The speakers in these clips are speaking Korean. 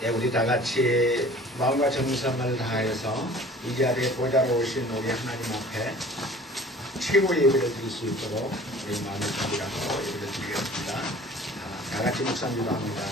네, 우리 다 같이 마음과 정성을 다해서 이 자리에 보좌로 오신 우리 하나님 앞에 최고의 예배를 드릴 수 있도록 우리 마음을 준비하고 예배를 드리겠습니다. 다 같이 묵상기도 합니다.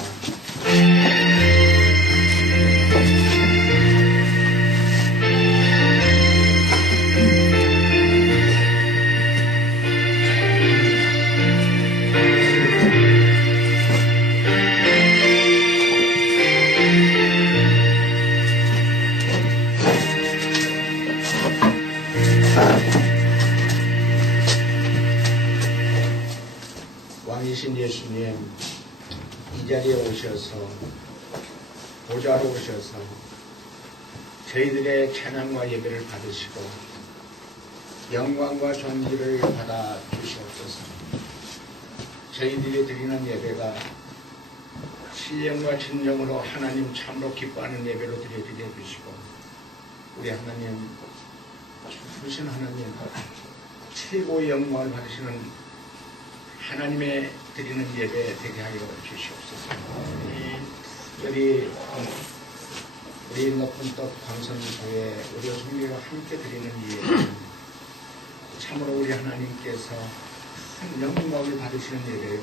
왕이신 예수님, 이 자리에 오셔서 보좌로 오셔서 저희들의 찬양과 예배를 받으시고 영광과 존귀를 받아 주시옵소서. 저희들이 드리는 예배가 신령과 진정으로 하나님 참으로 기뻐하는 예배로 드려지게 해주시고 우리 하나님, 주신 하나님, 최고의 영광을 받으시는 하나님의 드리는 예배 되게 하여 주시옵소서. 우리 높은 떡 광선교회 우리 성도와 함께 드리는 이 예배, 참으로 우리 하나님께서 큰 영광을 받으시는 예배요,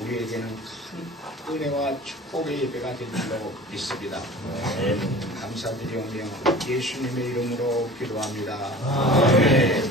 우리에게는 큰 은혜와 축복의 예배가 될 줄로 믿습니다. 감사드리오며 예수님의 이름으로 기도합니다. 아멘.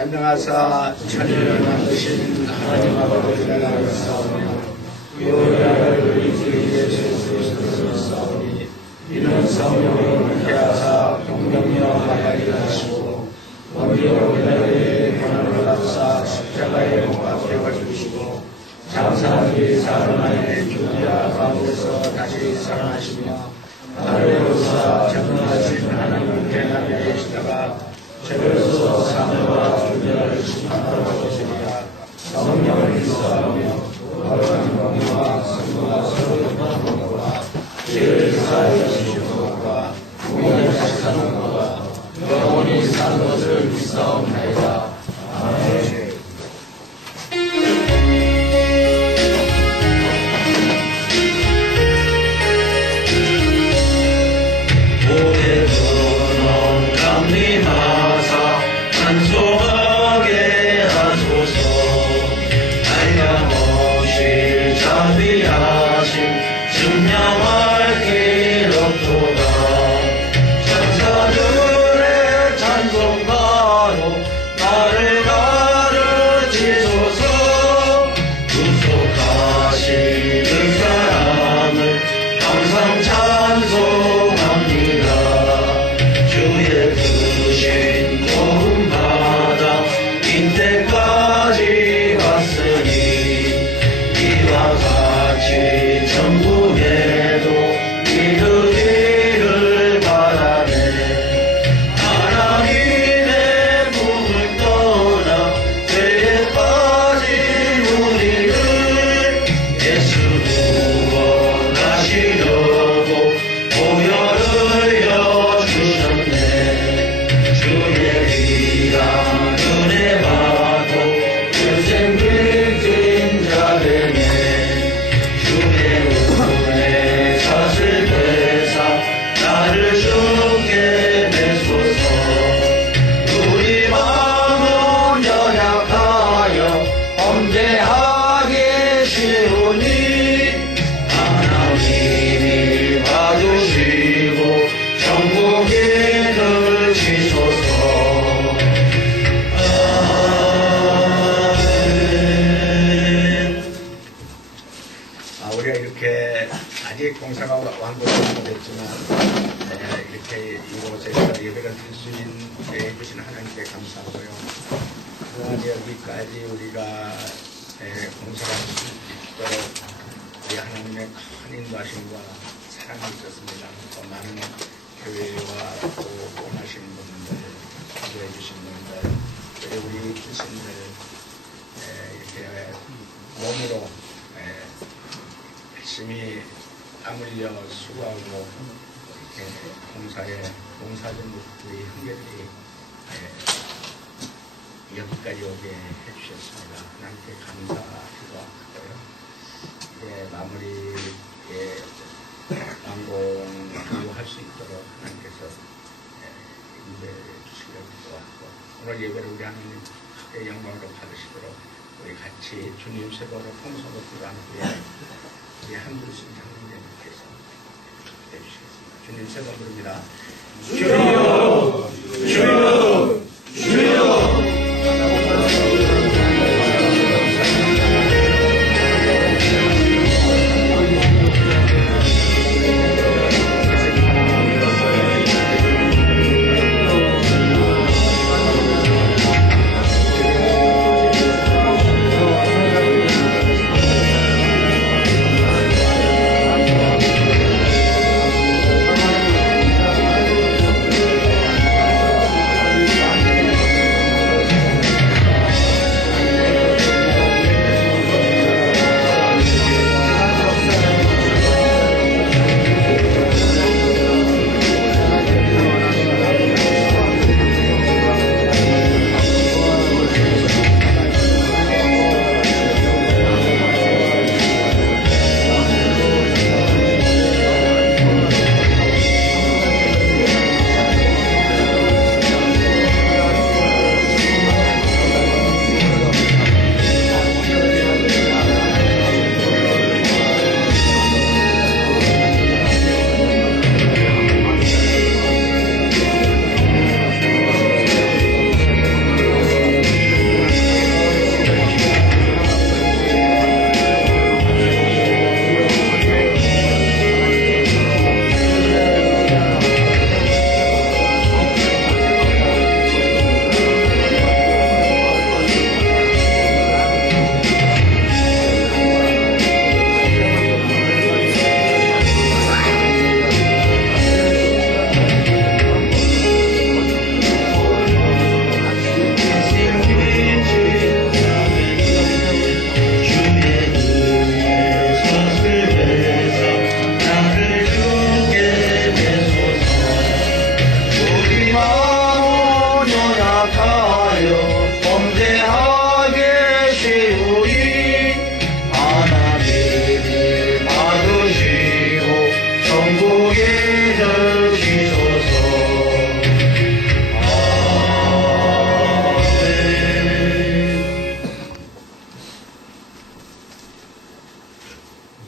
전능하사 천지를 만드신 하나님 아버지를 나가사오며 유라를 우리 주 예수 그리스도를 싸우니 이는 성령을 함께하사 동정녀 마리아를 하시고 원리로 우리의 고난을 받사 십자가에 못 박혀 주시고 장사한 뒤 사흘 만에 죽으라 가운데서 다시 살아나시며 나를 전능하신 하나님을 대하게 하시다가 저로서 사명과 존재를 심판하러 오시리라. 성령을 믿사하며 거룩한 공의와 성도와 서로의 공의와 죄를 사하여 주시는 것과 공의를 사시는 것과 영원히 사는 것을 믿사옵나이다. 아멘. 찬송가로 이렇게 이곳에서 예배를 드릴 수 있게 해주신 하나님께 감사하고요. 또한 여기까지 우리가 봉사할 수 있도록 우리 하나님의 큰 인도하심과 사랑이 있었습니다. 또 많은 교회와 또 원하시는 분들, 기도해 주신 분들, 그리고 우리 교수님들 이렇게 몸으로 열심히 땀 흘려 수고하고 이렇게 봉사전 우리 형제들이 여기까지 오게 해주셨습니다. 하나님께 감사기도 하고요. 마무리 완공할 수 있도록 하나님께서 인도해 주시려고 하고 오늘 예배를 우리 하나님 크게 영광으로 받으시도록 우리 같이 주님 세보로 통성을 기도하는 후에 우리 한 그릇씩 장로님께서 해주시겠습니다. 주님 세번 부릅니다. 주여 주여 주여.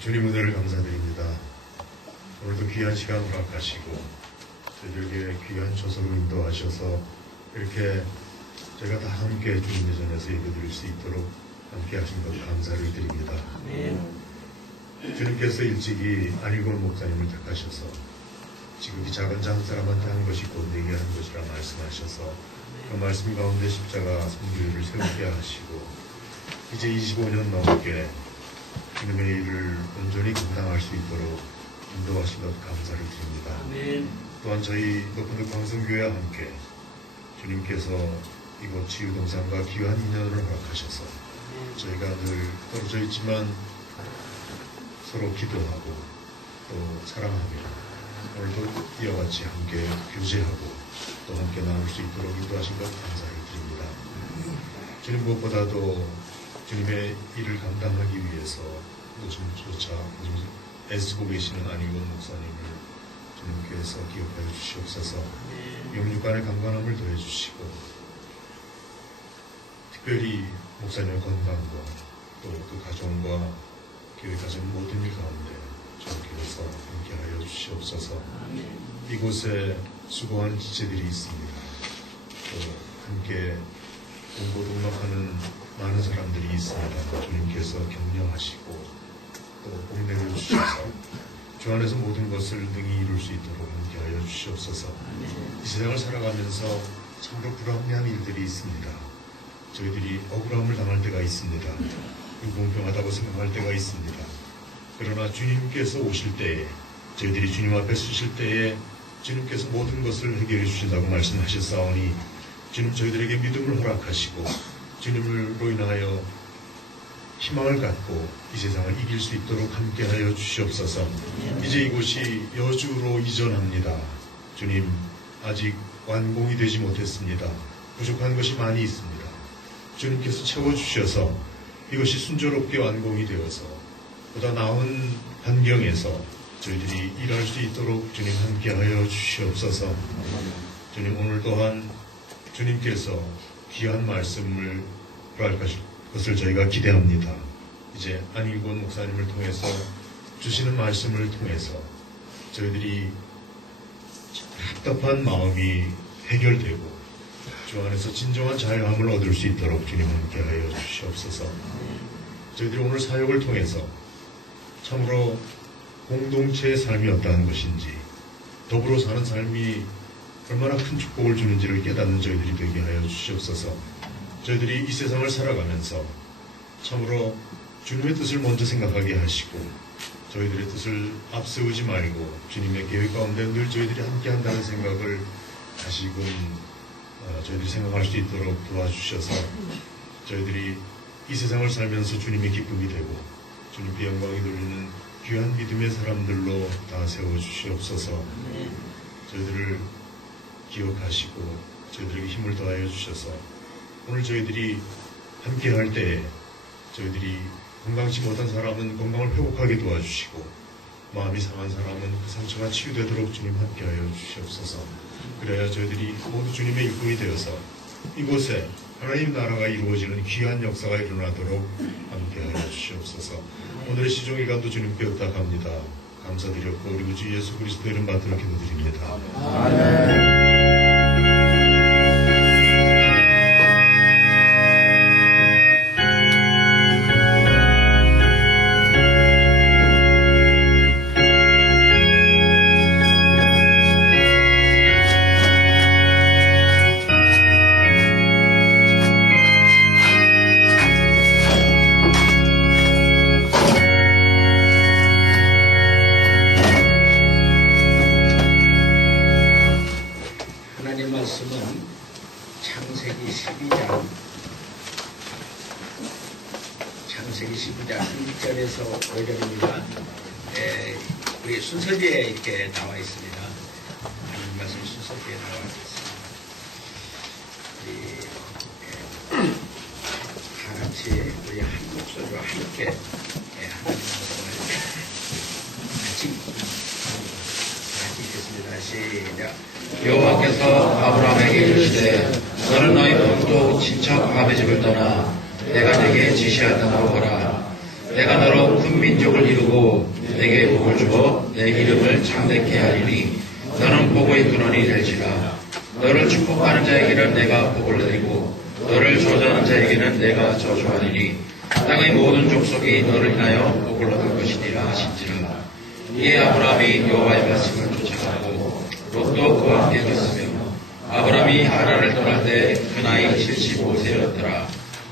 주님 은혜를 감사드립니다. 오늘도 귀한 시간 허락하시고 저희에게 귀한 초석을 인도하셔서 이렇게 저희가 다 함께 주님의 전에서 예배드릴 수 있도록 함께 하신 것 감사를 드립니다. 주님께서 일찍이 안일권 목사님을 택하셔서 지극히 작은 장사람한테 한 것이 곧 내게 한 것이라 말씀하셔서 그 말씀 가운데 십자가 선교회를 세우게 하시고 이제 25년 넘게 주님의 일을 온전히 감당할 수 있도록 인도하신 것 감사를 드립니다. 또한 저희 높은 광성교회와 함께 주님께서 이곳 치유동산과 귀한 인연을 허락하셔서 저희가 늘 떨어져 있지만 서로 기도하고 또 사랑하며 오늘도 이와 같이 함께 교제하고 또 함께 나올 수 있도록 인도하신 것 감사를 드립니다. 주님 무엇보다도 주님의 일을 감당하기 위해서 요즘조차 애쓰고 계시는 안일권 목사님을 주님께서 기억하여 주시옵소서. 영육간의 강건함을 더해 주시고 특별히 목사님의 건강과 또 그 가정과 교회 가정 모든 일 가운데 주님께서 함께하여 주시옵소서. 이곳에 수고하는 지체들이 있습니다. 또 함께 공부 동락하는 많은 사람들이 있습니다. 주님께서 격려하시고 또 복내를 주셔서 주 안에서 모든 것을 능히 이룰 수 있도록 함께하여 주시옵소서. 이 세상을 살아가면서 참으로 불합리한 일들이 있습니다. 저희들이 억울함을 당할 때가 있습니다. 불공평하다고 생각할 때가 있습니다. 그러나 주님께서 오실 때에, 저희들이 주님 앞에 서실 때에 주님께서 모든 것을 해결해 주신다고 말씀하셨사오니 주님 저희들에게 믿음을 허락하시고 주님으로 인하여 희망을 갖고 이 세상을 이길 수 있도록 함께하여 주시옵소서. 이제 이곳이 여주로 이전합니다. 주님, 아직 완공이 되지 못했습니다. 부족한 것이 많이 있습니다. 주님께서 채워주셔서 이것이 순조롭게 완공이 되어서 보다 나은 환경에서 저희들이 일할 수 있도록 주님 함께하여 주시옵소서. 주님, 오늘 또한 주님께서 귀한 말씀을 할 것을 저희가 기대합니다. 이제 안일권 목사님을 통해서 주시는 말씀을 통해서 저희들이 답답한 마음이 해결되고 주 안에서 진정한 자유함을 얻을 수 있도록 주님 함께하여 주시옵소서. 저희들이 오늘 사역을 통해서 참으로 공동체의 삶이 어떠한 것인지, 더불어 사는 삶이 얼마나 큰 축복을 주는지를 깨닫는 저희들이 되게 하여 주시옵소서. 저희들이 이 세상을 살아가면서 참으로 주님의 뜻을 먼저 생각하게 하시고 저희들의 뜻을 앞세우지 말고 주님의 계획 가운데 늘 저희들이 함께한다는 생각을 다시금 저희들이 생각할 수 있도록 도와주셔서 저희들이 이 세상을 살면서 주님의 기쁨이 되고 주님께 영광이 돌리는 귀한 믿음의 사람들로 다 세워주시옵소서. 저희들을 기억하시고 저희들에게 힘을 더하여 주셔서 오늘 저희들이 함께할 때에 저희들이 건강치 못한 사람은 건강을 회복하게 도와주시고 마음이 상한 사람은 그 상처가 치유되도록 주님 함께하여 주시옵소서. 그래야 저희들이 모두 주님의 일꾼이 되어서 이곳에 하나님 나라가 이루어지는 귀한 역사가 일어나도록 함께하여 주시옵소서. 오늘의 시종일관도 주님께 의탁합니다. 감사드렸고 우리 구주 예수 그리스도 이름 받들어 기도드립니다. 아멘. 창세기 12장 1절에서 5절입니다. 우리 순서지에 이렇게 나와 있습니다. 하나님 말씀 순서지에 나와 있습니다. 우리 다 같이 우리 한 목소리와 함께 하나님 말씀을 같이 읽겠습니다. 시작. 여호와께서 아브라함에게 이르시되 너는 너희 본토 친척 아버지 집을 떠나 내가 네게 지시하였다고 하라. 내가 너로 큰 민족을 이루고 네게 복을 주어 내 이름을 창대케 하리니 너는 복의 근원이 될지라. 너를 축복하는 자에게는 내가 복을 내리고 너를 저주하는 자에게는 내가 저주하리니 땅의 모든 족속이 너를 인하여 복을 얻을 것이니라 하신지라. 이에 아브라함이 여호와의 말씀을 쫓아가고 롯도 그와 함께 갔으며 아브라함이 하란을 떠날 때 그 나이 75세였더라.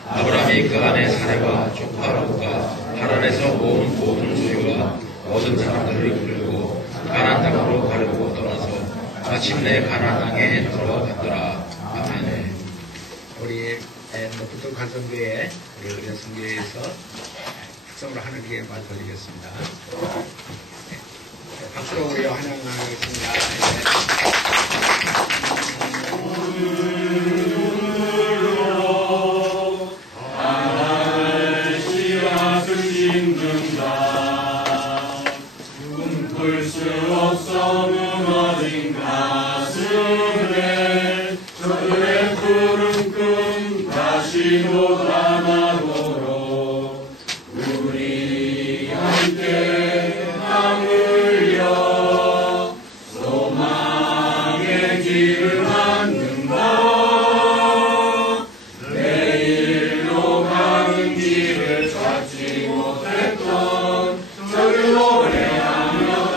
아브라함이 그 아내 사레와 조카 롯과 하란에서 모은 모든 소유와 모든 사람들을 이끌고 가나안 땅으로 가려고 떠나서 마침내 가나안 땅에 들어갔더라. 아멘. 우리 높은 가정교회 우리 의료 성교회에서 특성으로 하나님께 말 드리겠습니다. 박수로 우리 환영하겠습니다. 찾지 못했던 저를 오래 하며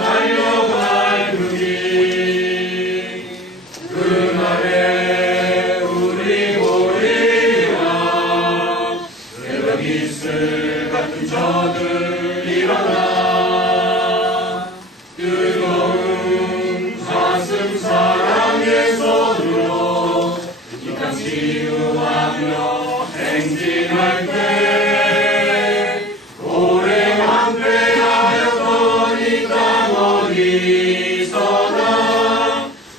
하나님의 손으로 이 땅 치유하며 행진할 때 오래 황폐하였던 이 땅 어디서나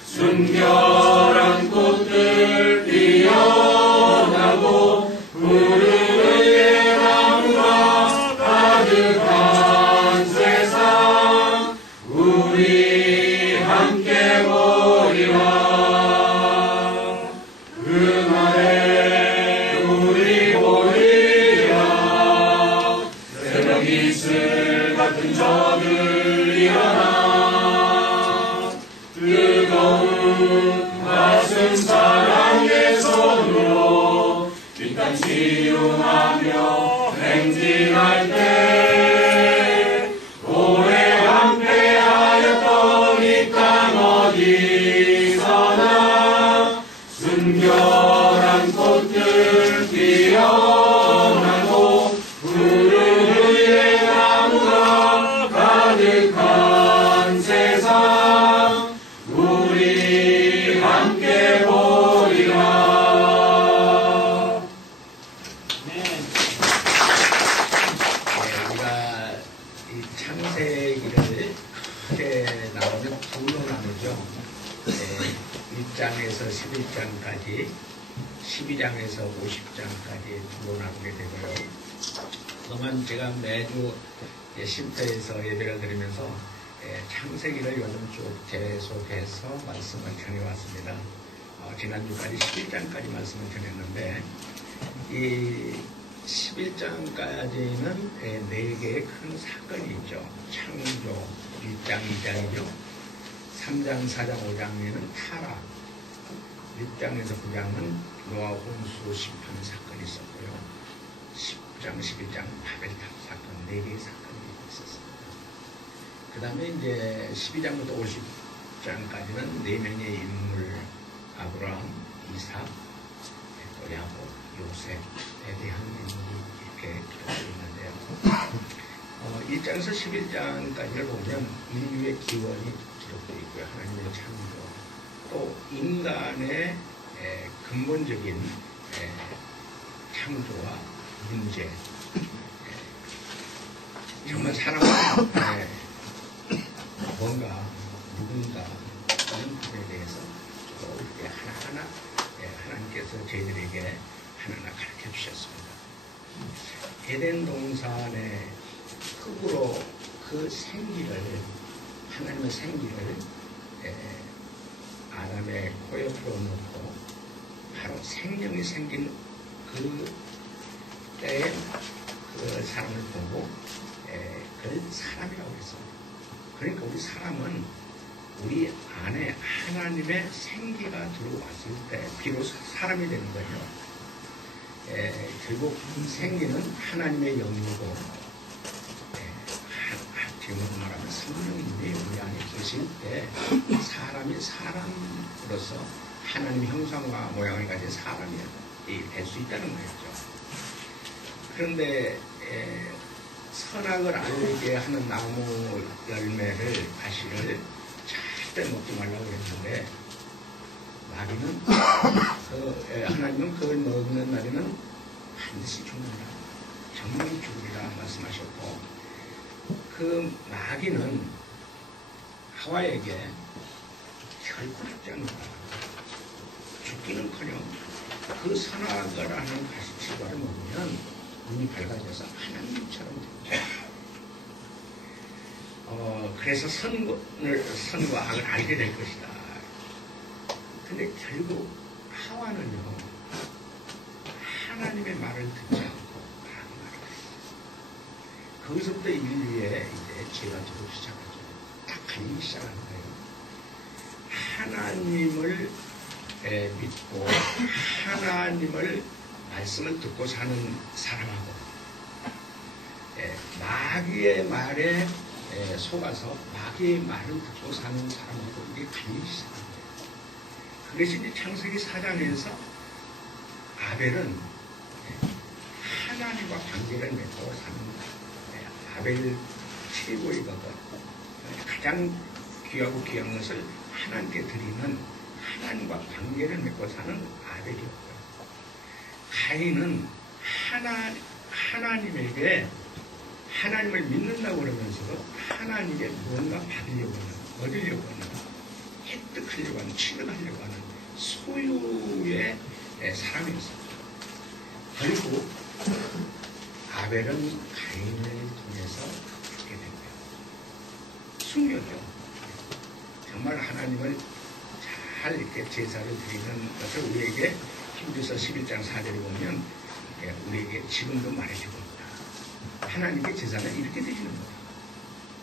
순결한 꽃들 피어나고 푸른 나무가 가득한 세상 우리 함께 보리라. 그날에 우리 보리라. 새벽 이슬 같은 저들 일어나 뜨거운 가슴 사랑의 손으로 이 땅 치유하며 행진할 때 오래 황폐하였던 이 땅 어디서나 순결한 꽃들 피어나고 푸른 위에 나무가 가득한 세상 우리 함께 보리라. 우리가 이 창세기를 크게 나오면 두로 나누죠. 1장에서 11장까지, 12장에서 50장까지 두로 나누게 되고요. 그동안 제가 매주 쉼터에서 예배를 드리면서 창세기를 요즘 쭉 계속해서 말씀을 전해왔습니다. 지난주까지 11장까지 말씀을 전했는데 이 11장까지는 4개의 큰 사건이 있죠. 창조 1장, 2장이죠. 3장, 4장, 5장에는 타락, 6장에서 9장은 노아 홍수 심판 사건이 있었고요. 10장, 11장 바벨탑 사건, 4개의 사건이 있었습니다. 그 다음에 이제 12장부터 50장까지는 4명의 인물, 아브라함, 이삭, 또 야곱, 요셉에 대한 인물이 이렇게 기록되어 있는데요. 1장에서 11장까지를 보면 인류의 기원이 기록되어 있고요. 하나님의 창조, 또 인간의 근본적인 창조와 문제, 정말 사람은 뭔가 누군가 하는 부분에 대해서 이렇게 하나하나 하나님께서 저희들에게 하나하나 가르쳐 주셨습니다. 에덴 동산의 흙으로 그 생기를, 하나님의 생기를 아담의 코옆으로 놓고 바로 생명이 생긴 그 때에 그 사람을 보고 그걸 사람이라고 했습니다. 그러니까 우리 사람은 우리 안에 하나님의 생기가 들어왔을 때 비로소 사람이 되는 거예요. 결국 생기는 하나님의 영이고 지금 말하면 성령님이 우리 안에 계실 때 사람이 사람으로서 하나님 형상과 모양을 가진 사람이 될 수 있다는 거였죠. 그런데 선악을 알게 하는 나무 열매를, 가시를 절대 먹지 말라고 했는데 마귀는 하나님은 그걸 먹는 날에는 반드시 죽는다, 정말이 죽으리라 말씀하셨고, 그 마귀는 하와에게 결코 죽지 않는다, 죽기는커녕 그 선악을 하는 가시치과를 먹으면 눈이 밝아져서 하나님처럼 되죠. 그래서 선과 악을 알게 될 것이다. 근데 결국 하와는요, 하나님의 말을 듣지 않고 악의 말을 했어요. 거기서부터 인류의 이제 죄가 들어오기 시작하죠. 딱 갈리기 시작하는 거예요. 하나님을 믿고 하나님을 말씀을 듣고 사는 사람하고 마귀의 말에 속아서 마귀의 말을 듣고 사는 사람하고 이게 갈리기 시작합니다. 그것이 이제 창세기 4장에서 아벨은 하나님과 관계를 맺고 사는 아벨 최고의 것, 가장 귀하고 귀한 것을 하나님께 드리는 하나님과 관계를 맺고 사는 아벨이었고요. 가인은 하나님에게 하나님을 믿는다고 그러면서도 하나님의 무언가 받으려고 하는, 얻으려고 하는, 획득하려고 하는, 취득하려고 하는 소유의 사람이었어요. 결국 아벨은 가인을 통해서 죽게 된 거예요. 숙녀죠. 정말 하나님을 잘 이렇게 제사를 드리는 것을 우리에게 히브리서 11장 4절에 보면 우리에게 지금도 말해주고 있다. 하나님께 제사는 이렇게 드리는 거예요.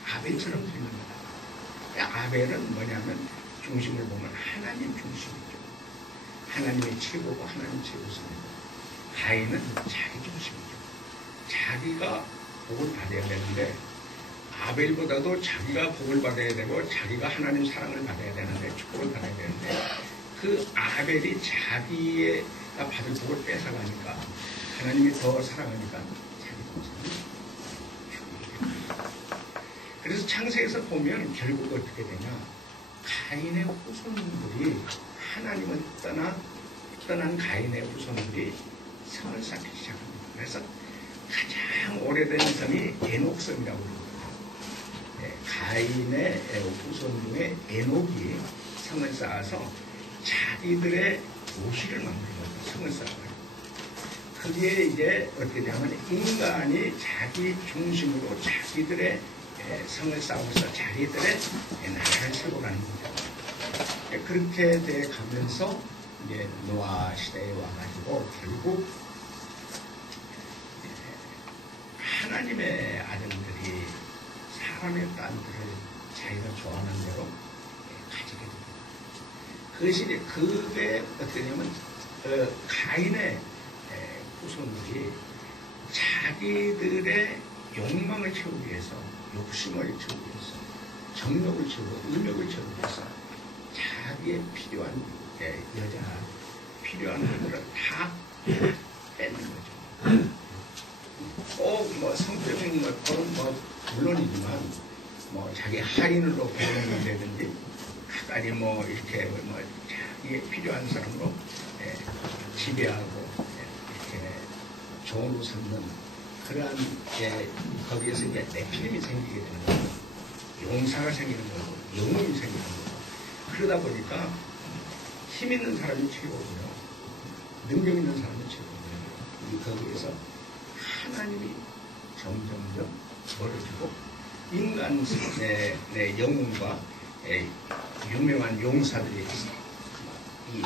아벨처럼 드리는 거예요. 아벨은 뭐냐면 중심을 보면 하나님 중심이죠. 하나님이 최고고 하나님 최우선이고, 가인은 자기 중심이죠. 자기가 복을 받아야 되는데, 아벨보다도 자기가 복을 받아야 되고 자기가 하나님 사랑을 받아야 되는데, 축복을 받아야 되는데, 그 아벨이 자기가 받을 복을 뺏어가니까 하나님이 더 사랑하니까 자기 동생이 죽이게. 그래서 창세에서 보면 결국 어떻게 되냐, 가인의 후손들이 하나님을 떠난 가인의 후손들이 성을 쌓기 시작합니다. 그래서 가장 오래된 성이 에녹성이라고 그러거든요. 가인의 후손 중에 에녹이 성을 쌓아서 자기들의 도시를 만들고 성을 쌓아요. 그게 이제 어떻게 되냐면 인간이 자기 중심으로 자기들의 성을 쌓아서 자기들의 나라를 세우고 가는 거죠. 그렇게 돼 가면서 이제 노아 시대에 와가지고 결국 하나님의 아들들이 사람의 딸들을 자기가 좋아하는 대로 가지게 됩니다. 그것이 그게 어떻게 되냐면 가인의 후손들이 자기들의 욕망을 채우기 위해서, 욕심을 채우기 위해서, 정욕을 채우고 의욕을 채우기 위해서 자기의 필요한 여자, 필요한 것들을 다 뺏는 거죠. 꼭 뭐 성적인 것들은 뭐 물론이지만 뭐 자기 할인으로 배우는다든지 각가지 뭐 이렇게 뭐 자기의 필요한 사람으로 지배하고 이렇게 종으로 삼는 그러한 거기에서 이제 내피림이 생기게 되는 거고, 용사가 생기는 거고, 영웅이 생기는 거고. 그러다 보니까 힘 있는 사람이 최고고요, 능력 있는 사람이 최고고요. 거기에서 하나님이 점점점 멀어지고 인간의 영웅과 유명한 용사들이 이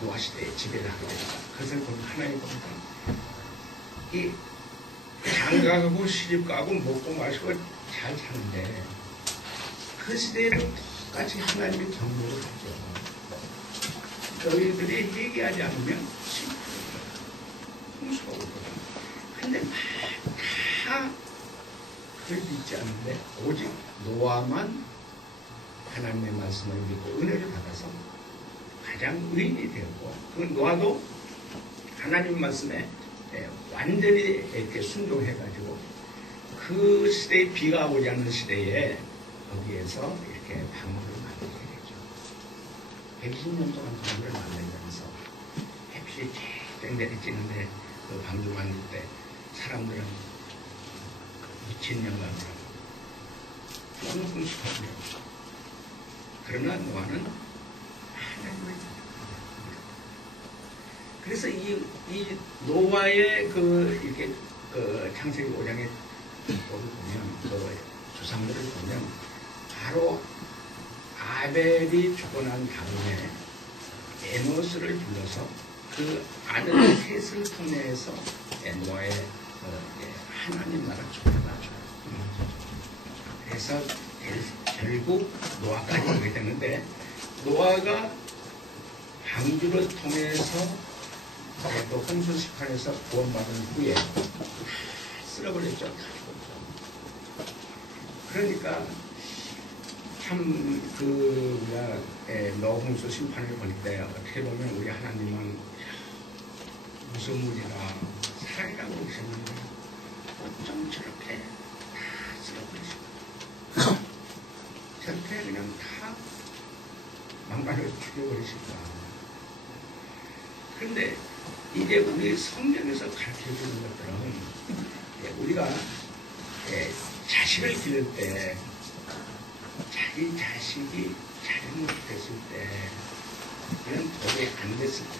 노아 시대에 지배를 하게 됩니다. 그것을 보면 하나님 보니까 이 장가가고 시집가고 먹고 마시고 잘 사는데 그 시대에도 똑같이 하나님의 경고를 하죠. 너희들이 얘기하지 않으면 홍수가 올 거다. 근데 다 그걸 믿지 않는데 오직 노아만 하나님의 말씀을 믿고 은혜를 받아서 가장 의인이 되었고, 그 노아도 하나님 말씀에 완전히 이렇게 순종해가지고 그 시대에 비가 오지 않는 시대에 거기에서 이렇게 방울을 만들게 되죠. 120년 동안 방울을 만들면서 햇빛이 쨍쨍 내리쬐는데 그 방울 만들 때 사람들은 미친 영감을 하고 너무 흥숙하고요. 그러나 노아는 하나님을 믿습니다. 그래서 이 노아의 이렇게 창세기 5장에 보면 그 조상들을 보면 바로 아벨이 죽고 난 다음에 에노스를 불러서 그 아들 셋을 통해서 노아의 하나님 나라 축복하죠. 그래서 결국 노아까지 오게 되는데, 노아가 방주를 통해서 또 홍수 심판에서 구원받은 후에 쓸어버렸죠. 그러니까 참 우리가 노홍수 심판을 볼 때 어떻게 보면 우리 하나님은 무슨 무리라 사랑이라고 그러셨는데 어쩜 저렇게 다 쓸어버리시고 저렇게 그냥 다 망발을 죽여버리실까. 그런데 이제 우리 성경에서 가르쳐주는 것들은 우리가 자식을 기를 때 자기 자식이 잘못됐을 때 이런 도움이 안 됐을 때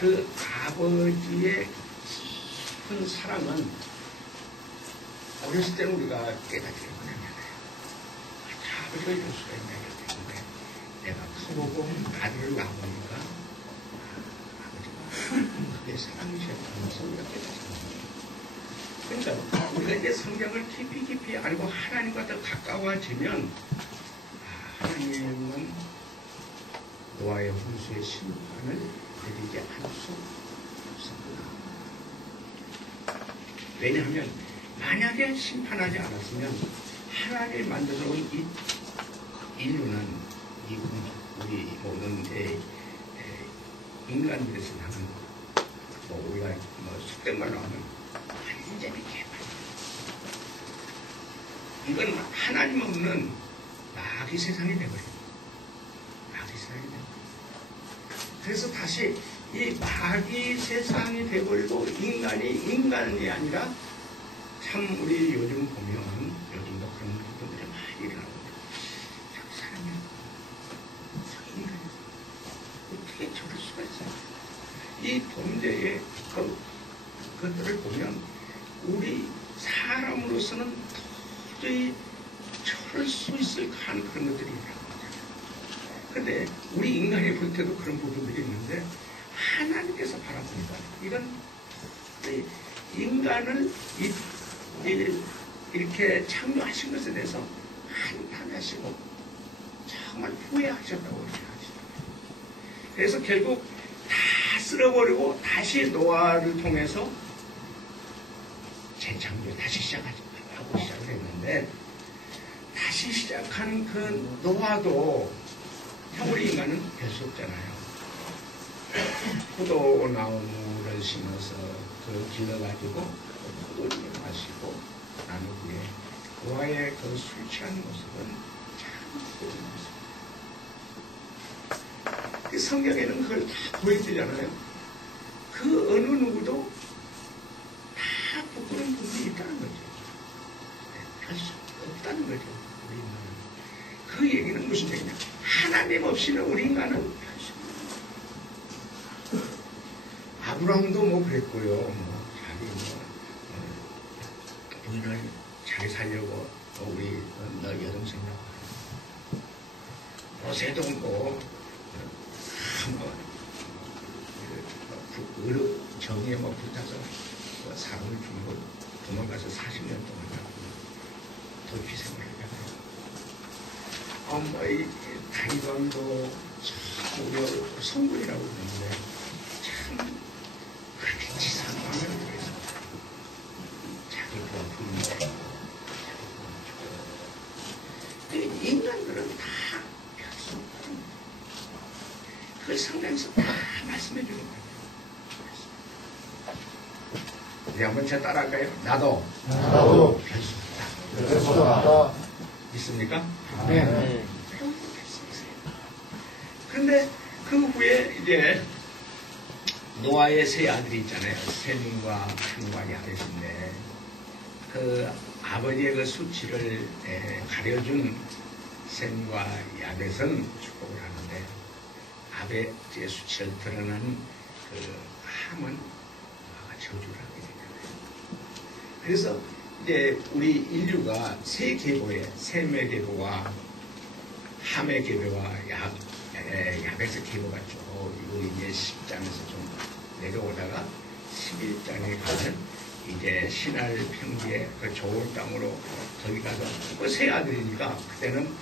그 아버지의 깊은 사랑은 어렸을 때는 우리가 깨닫지 못하잖아요. 아버지가 이럴 수가 있나 이럴 때인데 내가 커보고 아들을 낳아보니까 아버지가 그게 사랑이셨다면서 우리가 깨닫잖아요. 그러니까 우리가 이제 성경을 깊이 알고 하나님과 더 가까워지면 하나님은 노아의 홍수의 심판을 내리지 않을 수 없었구나. 왜냐하면 만약에 심판하지 않았으면 하나님이 만들어 온 이 인류는 우리 모든 인간들에서 나는 우리가 속된 말로 하면 완전히 개판이야. 이건 하나님 없는 마귀 세상이 되버려요. 마귀 세상이 되버려요. 그래서 다시 이 마귀 세상이 되버리고 인간이 아니라 참 우리 요즘 보면 요즘도 그런 부분들이 많이 일어나고 자꾸 사람이 인간이 어떻게 저럴 수가 있어요. 이 범죄의 그것들을 보면 우리 사람으로서는 도저히 저럴 수 있을까 하는 그런 것들이 있다고 하잖아요. 그런데 우리 인간이 볼 때도 그런 부분들이 있는데 하나님께서 바라보니까 이건 인간을 이렇게 창조하신 것에 대해서 한탄하시고 정말 후회하셨다고 생각하시더라고요. 그래서 결국 다 쓸어버리고 다시 노아를 통해서 재창조 다시 시작을 했는데 다시 시작한 그 노아도 우리 인간은 별 수 없잖아요. 포도나무를 심어서 그 길러가지고 포도주를 마시고 난 후에 노아의 그 술 취한 모습은 참 부끄러운 모습. 그 성경에는 그걸 다 보여주잖아요. 그 어느 누구도 다 부끄러운 부분이 있다는 거죠. 별 수 없다는 거죠. 우리 인간은. 그 얘기는 무슨 얘기냐? 하나님 없이는 우리 인간은 별 수 없는 거예요. 아브라함도 뭐 그랬고요. 자기 부인을 잘 살려고 우리 너 여동생이라고 요새도 정의에 붙어서 사람을 죽이고 도망가서 40년 동안 도피 생활을 하잖아요. 이 다리방도 참 성군이라고 그러는데 참 그렇게 치사한 마음을 위해서 자기 부인을 인간들은 다 별수 없다는 거예요. 그걸 성경에서 다 말씀해 주는 거예요. 우리 한번 제 따라할까요? 나도 별수 없다. 별수 없다. 있습니까? 네. 그런데 그 후에 이제 노아의 세 아들이 있잖아요. 셈과 함과 야벳인데 그 아버지의 그 수치를 가려준 셈과 야벳은 축복을 하는데 아벨의 수치를 드러난 그 함은 저주를 하게 되잖아요. 그래서 이제 우리 인류가 세 계보에 셈의 계보와 함의 계보와 야벳의 계보가 쭉 우리 이제 10장에서 좀 내려오다가 11장에 가면 이제 신할 평지에 그 좋은 땅으로 거기 가서 그 세 아들이니까 그때는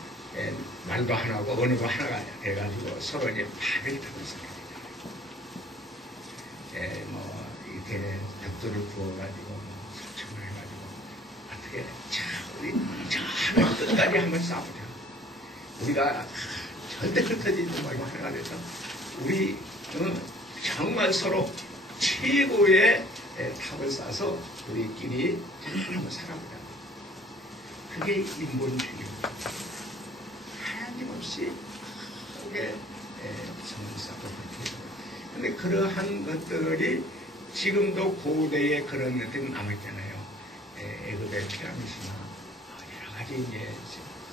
말도 하나고 언어도 하나가 돼가지고 서로 이제 파괴를 타고 있었거든요. 이렇게 벽돌을 구워가지고 설정을 해가지고 어떻게 우리 저 하늘 끝까지 한번 싸우자. 우리가 절대 흩어지지 말고 하나가 돼서 우리 정말 서로 최고의 탑을 쌓아서 우리끼리 한번 살아보자. 그게 인본주의입니다. 하나님 없이 속에 성을 쌓고 그렇게. 근데 그러한 것들이 지금도 고대에 그런 것들이 남아있잖아요. 애굽의 피라미드나 여러 가지 이제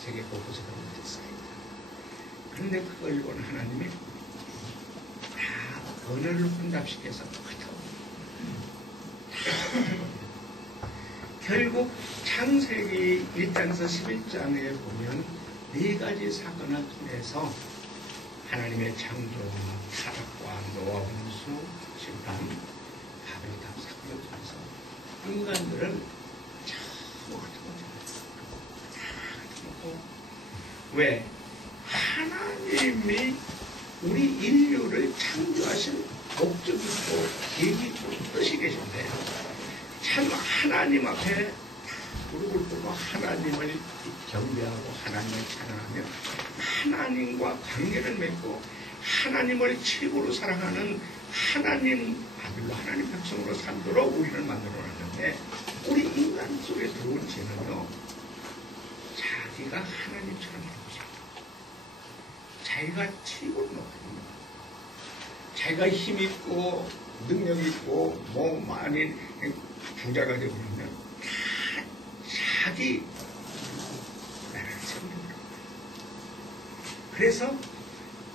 세계 곳곳에 그런 것들이 쌓여있다. 그런데 그걸 본 하나님이 다 언어를 혼잡시켜서 결국 창세기 1장에서 11장에 보면 네 가지 사건을 통해서 하나님의 창조와 타락과 노아 홍수, 심판, 바벨탑 사건을 통해서 인간들을 전부 흩어놓고 왜? 하나님이 우리 인류를 창조하신 목적이 있고 계획이 있고 뜻이 계신데 참 하나님 앞에 무릎을 꿇고 하나님을 경배하고 하나님을 찬양하며 하나님과 관계를 맺고 하나님을 최고로 사랑하는 하나님 아들로 하나님 백성으로 살도록 우리를 만들어놨는데 우리 인간 속에 들어온 죄는요 자기가 하나님처럼 되고 싶어 자기가 최고로 높거든요. 자기가 힘있고 능력있고 뭐 많이 부자가 되고 그러면 다 자기 나라를 세우려고 그래요. 그래서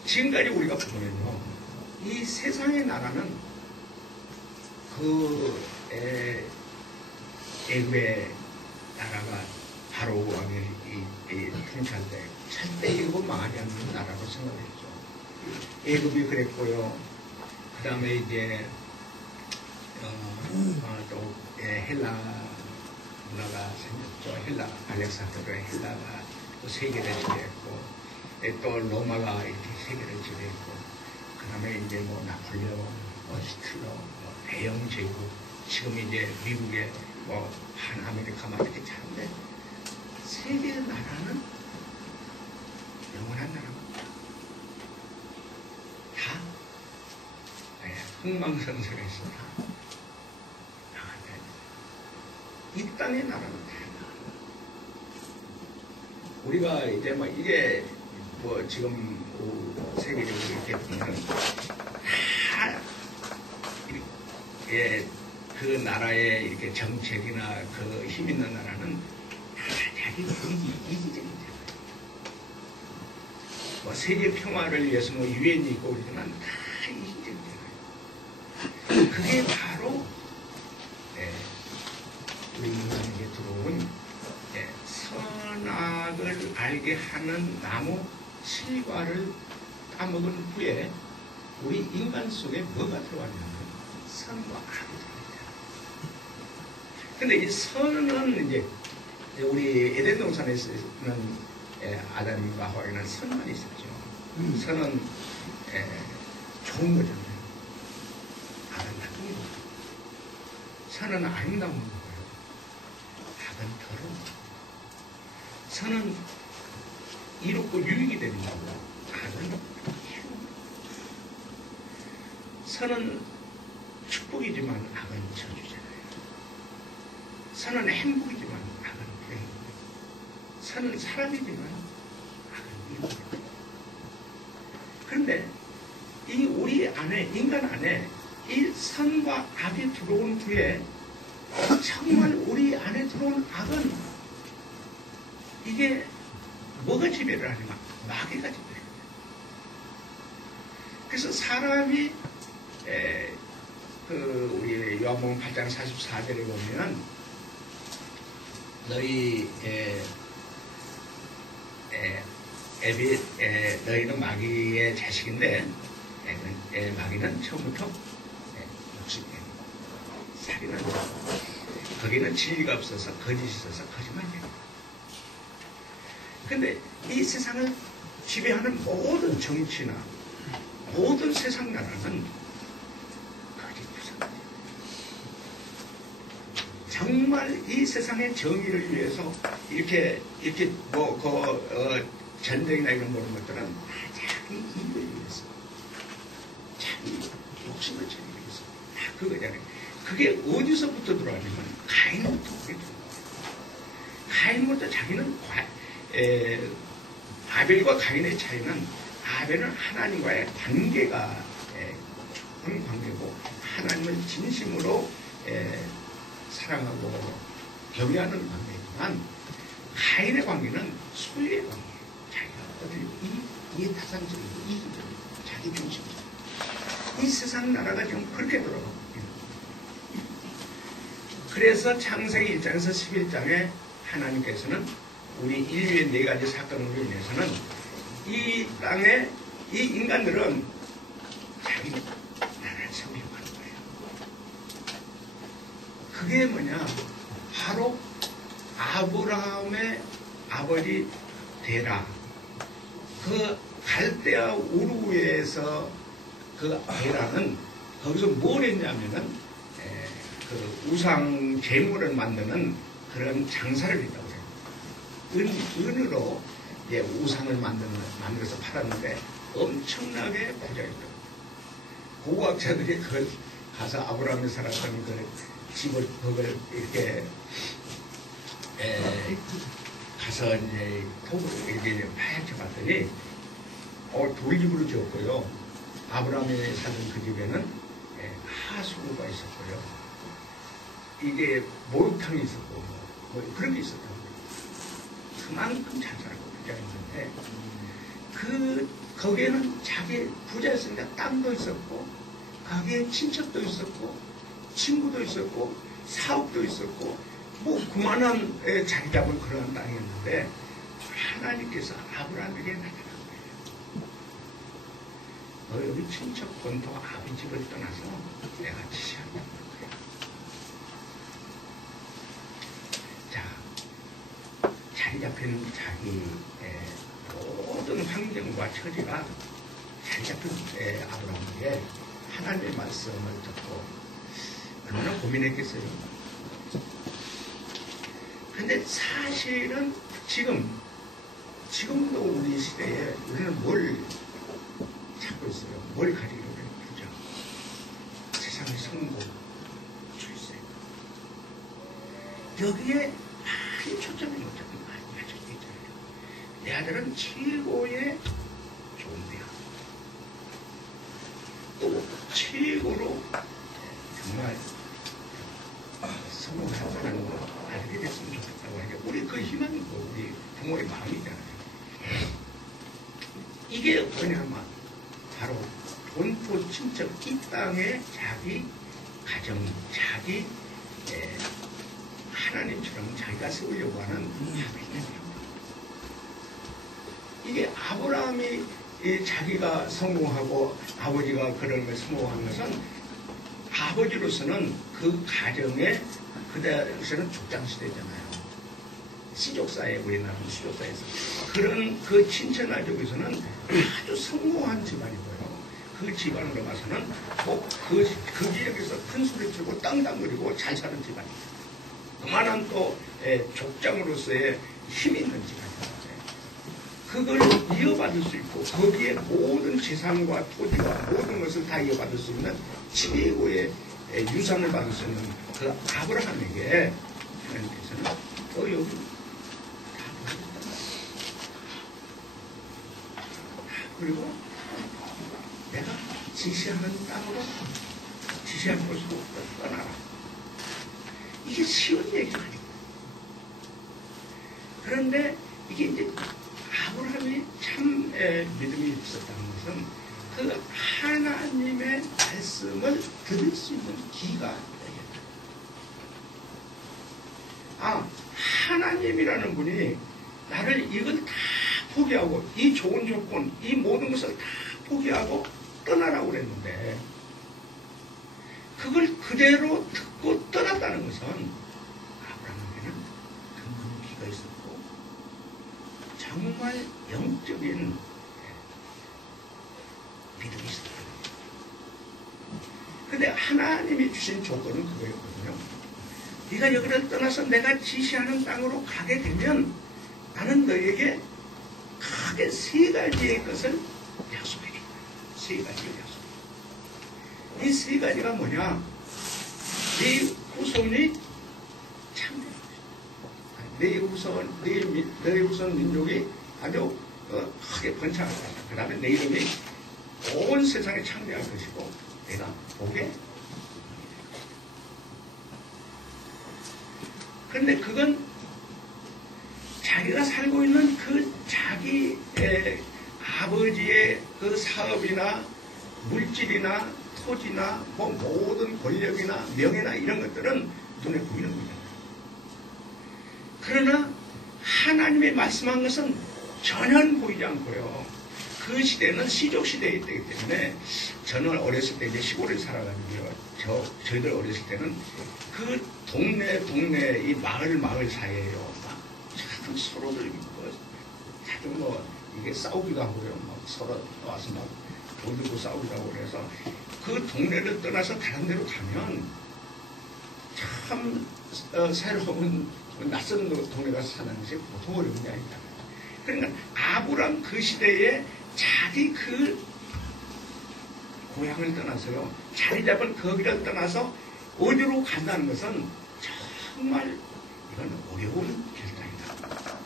지금까지 우리가 보면요 이 세상의 나라는 그 애굽의 나라가 바로 왕이 통치할 때 절대 애굽은 망하지 않는 나라로 생각했죠. 애굽이 그랬고요. 그 다음에 이제 또 헬라 문화가 생겼죠. 헬라 알렉산더의 헬라가 또 세계를 지배했고 또 로마가 이렇게 세계를 지배했고 그 다음에 이제 뭐 나폴레옹, 뭐 히틀러, 뭐 대영 제국 지금 이제 미국의 뭐 반아메리카 막 이렇게 차는데 세계 나라는 영원한 나라입니다. 다 흥망성쇠에서 다 나간다. 이 땅의 나라는 다 우리가 이제 뭐 이게 뭐 지금 세계적으로 이렇게 보면 다 그 나라의 이렇게 정책이나 그 힘 있는 나라는 다 자기 이기적인 거예요. 뭐 세계 평화를 위해서 뭐 유엔이 있고 그러지만 다 이기적인 거예요. 그게 바로 우리 인간에게 들어온 선악을 알게 하는 나무 실과를 따먹은 후에 우리 인간 속에 뭐가 들어왔냐면 선과 악이 들어왔어요. 근데 이 선은 이제 우리 에덴 동산에 있는 아담과 하와에는 선만 있었죠. 선은 좋은 거잖아요. 악은 나쁜 거예요. 선은 아름다운 거예요. 악은 더러운 거예요. 선은 이롭고 유익이 되는 거고 악은 해로운 거예요. 선은 축복이지만 악은 저주잖아요. 선은 행복이지만 악은 불행입니다. 선은 사랑이지만 악은 미움입니다. 그런데 이 우리 안에 인간 안에 이 선과 악이 들어온 후에 정말 우리 안에 들어온 악은 이게 뭐가 지배를 하냐면 마귀가 지배를 해요. 그래서 사람이 우리 요한복음 8장 44절에 보면 너희는 마귀의 자식인데 마귀는 처음부터 욕심이 살인을 거기는 진리가 없어서 거짓이 있어서 거짓말이에요. 근데 이 세상을 지배하는 모든 정치나 모든 세상 나라는 거짓 부상이에요. 정말 이 세상의 정의를 위해서 이렇게 전쟁이나 이런 모든 것들은 자기 이익을 위해서 자기 욕심을 채우기 위해서 다 그거잖아요. 그게 어디서부터 들어왔냐면 가인부터 그게 들어와요. 가인부터 자기는 아벨과 가인의 차이는 야훼는 하나님과의 관계가 그런 관계고 하나님을 진심으로 사랑하고 경외하는 관계이지만 가인의 관계는 소유의 관계예요. 자기가 어디 이해타산적이고 이기적이고 자기 중심적이고 이 세상 나라가 지금 그렇게 돌아가고 있는 거예요. 그래서 창세기 1장에서 11장에 하나님께서는 우리 인류의 4가지 사건으로 인해서는 이 땅에 이 인간들은 자기 나라를 세우려고 하는 거예요. 그게 뭐냐? 바로 아브라함의 아버지 데라, 그 갈대아 우르에서 그 데라는 거기서 뭘 했냐면은 그 우상 제물을 만드는 그런 장사를 했다고 해요. 은으로 우상을 만들어서 팔았는데 엄청나게 부자였다고. 고고학자들이 그걸 가서 아브라함이 살았던 그 집을 그걸 이렇게 가서 이제 톡을 이렇게 파헤쳐 봤더니 돌집으로 지었고요. 아브라함이 살던 그 집에는 하수구가 있었고요. 이게 목욕탕이 있었고 뭐 그런 게 있었다고. 그만큼 잘 살고 부자였는데 거기에는 자기 부자였으니까 땅도 있었고 거기에 친척도 있었고 친구도 있었고 사업도 있었고 뭐 그만한 자리 잡은 그런 땅이었는데 하나님께서 아브라함에게 나타난 거예요. 너 여기 친척 본토 아비 집을 떠나서 내가 지시한다는 거예요. 자, 자리 잡힌 자기 모든 환경과 처지가 자리 잡힌 아브라함에게 하나님의 말씀을 듣고 얼마나 고민했겠어요. 근데 사실은 지금도 우리 시대에 우리는 뭘 찾고 있어요? 뭘 가지기로 해요? 부자, 세상의 성공, 출세. 여기에 많이 초점이 많이 맞춰져 있잖아요. 내 아들은 최고의 좋은 대학, 또 최고로 정말 성공하는 거 알게 됐으면 좋겠다고 하니까 우리 그 희망이고 우리 부모의 마음이잖아요. 이게 뭐냐면 바로 본토 친척 이 땅에 자기 가정, 자기 하나님처럼 자기가 세우려고 하는 야훼입니다. 이게 아브라함이 자기가 성공하고 아버지가 그런 걸 성공한 것은 아버지로서는 그 가정에 그때서는 족장시대잖아요. 시족사회, 우리나라는 시족사회에서 그런 그 친천아족에서는 아주 성공한 집안이고요. 그 집안으로 가서는 그 지역에서 큰 소리치고 땅땅거리고 잘 사는 집안이에요. 그만한 또 족장으로서의 힘 있는 집안이에요. 그걸 이어받을 수 있고 거기에 모든 재산과 토지와 모든 것을 다 이어받을 수 있는 최고의 유산을 받을 수 있는 그 아브라함에게 하나님께서는 여기 다 보여줬다. 그리고 내가 지시하는 땅으로 지시한 곳으로 떠나라. 이게 쉬운 얘기가 아니고 그런데 이게 이제 아브라함이 참 믿음이 있었다는 것은 그 하나님의 말씀을 들을 수 있는 귀가 되겠다. 하나님이라는 분이 나를 이걸 다 포기하고 이 좋은 조건, 이 모든 것을 다 포기하고 떠나라고 그랬는데 그걸 그대로 듣고 떠났다는 것은 아브라함에게는 근본 귀가 있었고 정말 영적인 믿음이 있었다. 근데 하나님이 주신 조건은 그거였거든요. 네가 여기를 떠나서 내가 지시하는 땅으로 가게 되면 나는 너에게 크게 3가지의 것을 약속해 줄 거야. 3가지의 약속. 이 3가지가 뭐냐? 네 후손이 참된 것이다. 네 후손 민족이 아주 크게 번창할 거다. 그 다음에 내 이름이 온 세상에 창대할 것이고 내가 보게. 그런데 그건 자기가 살고 있는 그 자기 아버지의 그 사업이나 물질이나 토지나 뭐 모든 권력이나 명예나 이런 것들은 눈에 보이는 거잖아요. 그러나 하나님의 말씀한 것은 전혀 보이지 않고요. 그 시대는 시족 시대이기 때문에 저는 어렸을 때 이제 시골에 살아가지고요. 저희들 어렸을 때는 그 동네 이 마을 사이에요. 막 참 서로들 자주 뭐 이게 싸우기도 하고요. 막 서로 와서 막 돌들고 싸우기도 하고 그래서 그 동네를 떠나서 다른 데로 가면 참 새로운 낯선 동네 가서 사는 것이 보통 어려운 게 아니다. 그러니까 아브람 그 시대에 자기 그 고향을 떠나서요. 자리 잡은 거기를 떠나서 어디로 간다는 것은 정말 이건 어려운 결단이다.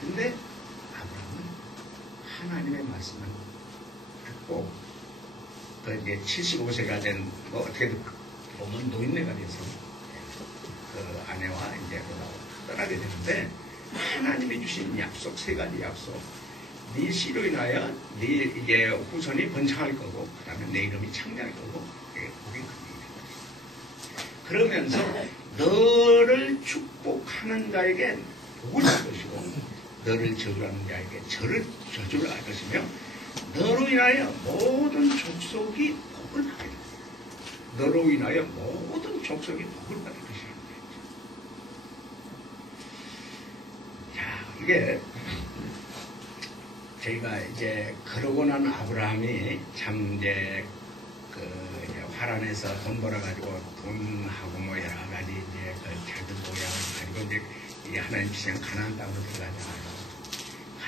그런데 아브람은 하나님의 말씀을 듣고 그 이제 75세가 된 뭐 어떻게 보면 노인네가 돼서 그 아내와 이제 떠나게 되는데 하나님이 주신 약속, 세 가지 약속. 네 씨로 인하여 네 이제 후손이 번창할 거고, 그 다음에 내 이름이 창대할 거고, 그게 복이 그러면서 너를 축복하는 자에게 복을 줄 것이고, 너를 저주하는 자에게 저주를 할 것이며, 너로 인하여 모든 족속이 복을 받게 된다. 너로 인하여 모든 족속이 복을 받을 것이라는 거죠. 자, 이게 저희가 이제 그러고 난 아브라함이 참 이제 화란에서 돈 벌어가지고 돈하고 뭐 여러 가지 이제 자기 모양을 가지고 이제 하나님 시장 가나안 땅으로 들어가잖아요.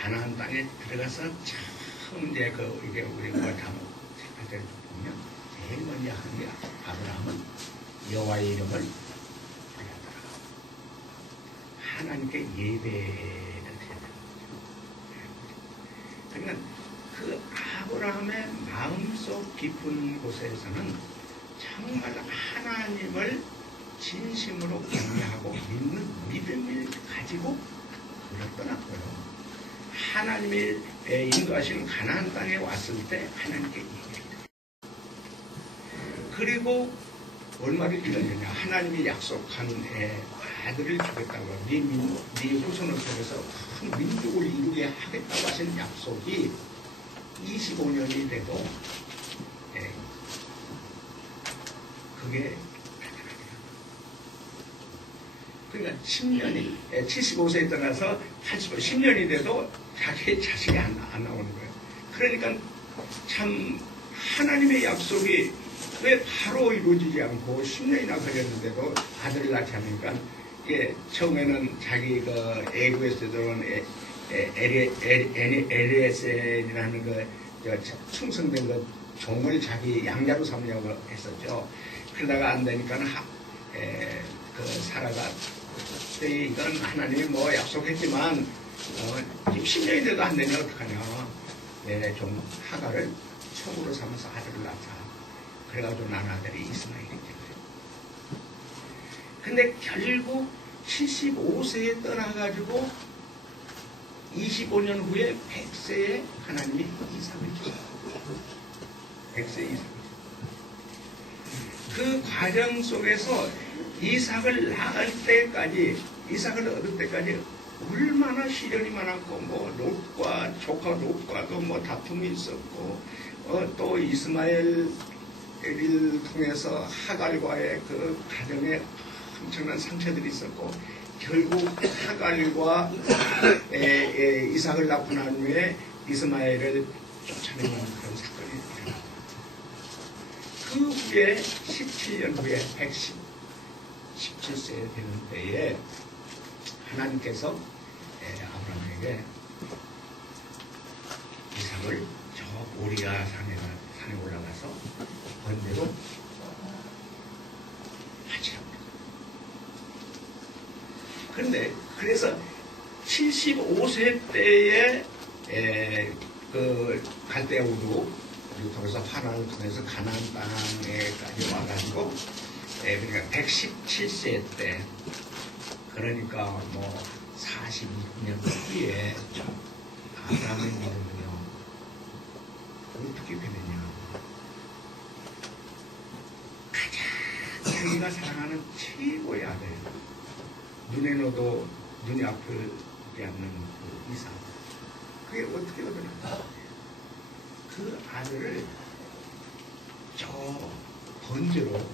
가나안 땅에 들어가서 참 이제 이게 우리 다 생각할 때 보면 제일 먼저 하는 게 아브라함은 여호와의 이름을 부르더라. 하나님께 예배를 그러니까 그 아브라함의 마음속 깊은 곳에서는 정말 하나님을 진심으로 경외하고 믿는 믿음을 가지고 그를 떠났고요. 하나님의 인도하시는 가나안 땅에 왔을 때 하나님께 얘기합니다. 그리고 얼마를 기다렸냐. 하나님이 약속한 아들을 주겠다고 네 후손을 통해서 큰 민족을 이루게 하겠다고 하신 약속이 25년이 돼도 그게 그러니까 75세에 떠나서 10년이 돼도 자기의 자식이 안 나오는 거예요. 그러니까 참 하나님의 약속이 왜 바로 이루어지지 않고 10년이나 걸렸는데도 아들을 낳지 않으니까 이게 처음에는 자기 그 애국에서 들어온 엘리에셀이라는 그 충성된 그 종을 자기 양자로 삼으려고 했었죠. 그러다가 안 되니까 그 사라가 이건 하나님이 뭐 약속했지만 10년이 돼도 안 되냐 어떡하냐. 내 좀 하가를 총으로 삼아서 아들을 낳자. 그래가지고 난 아들이 이스마엘이 되거든요. 근데 결국 75세에 떠나가지고 25년 후에 100세에 하나님이 이삭을 주셨어요. 100세에 이삭을 주셨어요. 그 과정 속에서 이삭을 낳을 때까지, 이삭을 얻을 때까지 얼마나 시련이 많았고, 뭐 롯과 조카 롯과도 뭐 다툼이 있었고, 또 이스마엘을 통해서 하갈과의 그 가정에 엄청난 상처들이 있었고, 결국 하갈과 이삭을 낳고 난 후에 이스마엘을 쫓아내는 그런 사건이 일어났고, 그 후에 17년 후에 17세에 되는 때에 하나님께서 아브라함에게 이삭을 저 모리아 산에 올라가서 번제로 바치라고 그런데 그래서 75세 때에 그 갈대우루 그리고 통해서 환란을 통해서 가나안 땅에까지 와가지고 그러니까 117세 때 그러니까 뭐 46년 후에 아브라함의 믿음이요 어떻게 되느냐 가장 자기가 사랑하는 최고의 아들 눈에 넣어도 눈이 아프지 않는 그 이삭 그게 어떻게 얻어나 그 아들을 저 번제로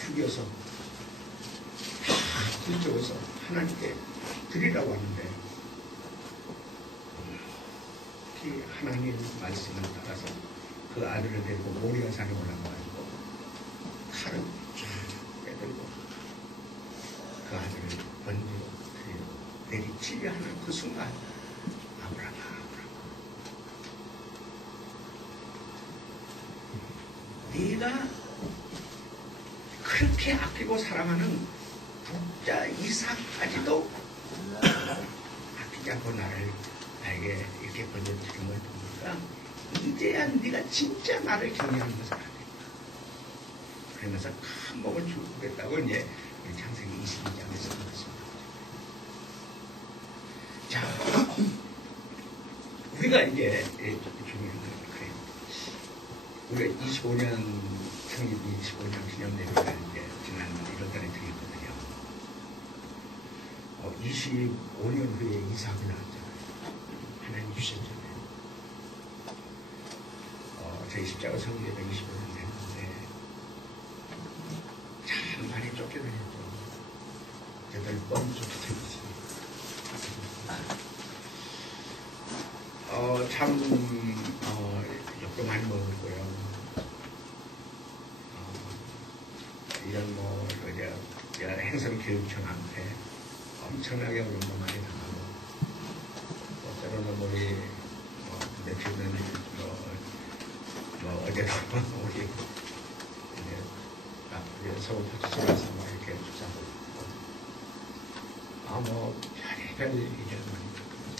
죽여서 다 굴적어서 하나님께 드리라고 하는데 그 하나님 말씀을 따라서 그 아들을 데리고 모리아산에 올라가가지고 칼을 쫙 빼들고 그 아들을 번제로 드리고 내리치려 하는 그 순간 아브라함 네가 그렇게 아끼고 사랑하는 독자 이삭까지도 아끼지 않고 나에게 이렇게 번져주는 걸 보니까 이제야 네가 진짜 나를 경외하는 것을 알겠다. 그러면서 큰 목을 주겠다고 이제 창세기 22장에서 말씀합니다. 자, 우리가 이제 중요한 건 그래요. 우리가 25년 창립 25년 기념대회가 이제 지난 1월달에 드렸거든요. 25년 후에 이삭이 나왔잖아요. 하나님 주셨잖아요. 저희 십자가 성교회가 25년 됐는데 참 많이 쫓겨다녔죠. 8번 쫓겨다녔어요. 욕도 많이 먹었고요. 이런 행성교육청한테 엄청나게 어려움도 많이 당하고 때로는 우리 대표는 어제도 우리 서울 파출소에서 이렇게 주장하고 별의별 일을 많이 겪었죠.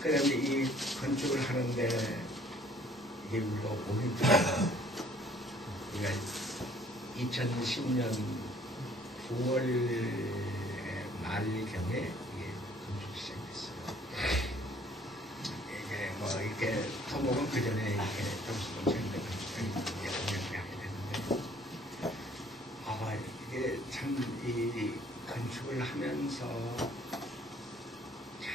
그런데 이 건축을 하는데 이게 우리가 5년 동안 우리가 2010년 9월 말경에 이게 건축이 시작됐어요. 이게 이렇게 토목은 그 전에 이렇게 점수도 생겼는데 건축이 이제 5년째 하게 됐는데 이게 참 이 건축을 하면서 참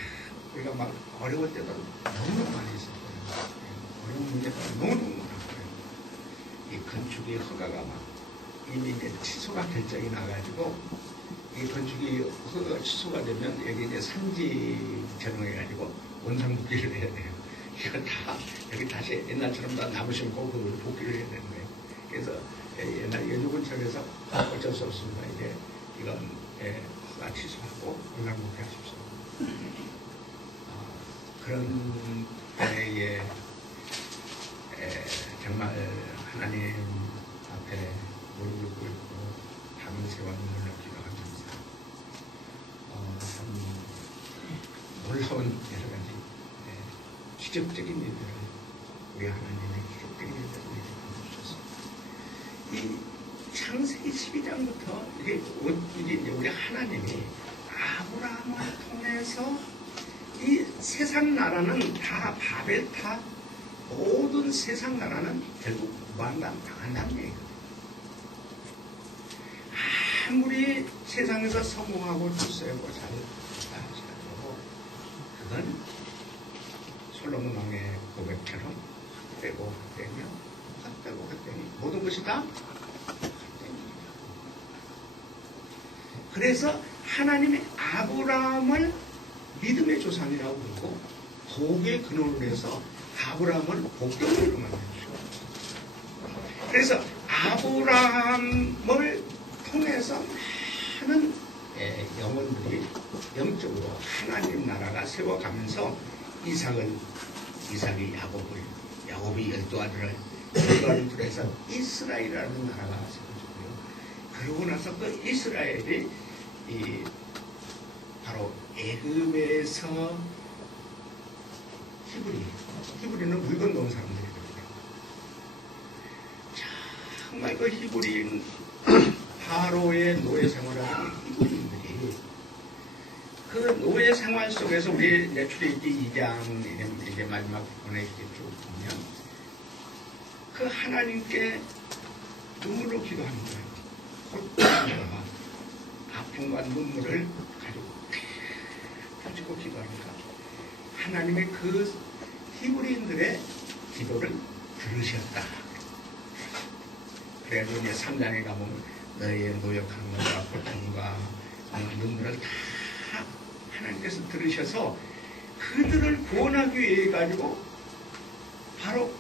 우리가 막 어려울 때도 너무너무 많이 있었어요. 어려운 문제가 너무너무 많았어요. 이 건축의 허가가 막 이미 이제 취소가 결정이 나가지고 이 건축이 허가가 취소가 되면 여기 이제 산지 전용해가지고 원상복귀를 해야 돼요. 이거 다 여기 다시 옛날처럼 다 나무 심고 그걸 복귀를 해야 되는 거예요. 그래서 옛날 연구군청에서 어쩔 수 없습니다. 이제 이건 허가 취소하고 원상복귀하십시오. 그런 때에 정말 하나님 앞에 무릎을 꿇고 밤새와 눈물로 기도하면서 참 놀라운 여러 가지 기적적인 일들을 우리 하나님의 기적적인 일들을 우리에게 보여주셔서 이 창세기 12장부터 이제 우리 하나님이 아브라함을 통해서 이 세상 나라는 다 바벨탑 모든 세상 나라는 결국 무한감 당한다는 얘기거든요. 아무리 세상에서 성공하고 출세하고 잘하셔도 그건 솔로몬 왕의 고백처럼 헛되고 헛되며 헛되고 헛되니 모든 것이 다 헛됩니다. 그래서 하나님이 아브라함을 믿음의 조상이라고 부르고 복의 근원으로 해서 아브라함을 복덩이로 만들어주셨어요. 그래서 아브라함을 통해서 많은 영혼들이 영적으로 하나님 나라가 세워가면서 이삭이 야곱이 12아들을 둘해서 이스라엘이라는 나라가 세워졌고요. 그러고 나서 그 이스라엘이 바로 애굽에서 히브리는 물건 놓은 사람들이거든요. 정말 그 히브리인 바로의 노예 생활하는 히브리인들이 그 노예 생활 속에서 우리 이제 출애굽기 2장 이제 마지막 부분에 이렇게 쭉 보면 그 하나님께 눈물로 기도하는 거예요. 고통과 아픔과 눈물을 가지고 기도하니까 하나님의 그 히브리인들의 기도를 들으셨다. 그래서 이제 3장에 가보면 너희의 노역한 것과 고통과 눈물을 다 하나님께서 들으셔서 그들을 구원하기 위해 가지고 바로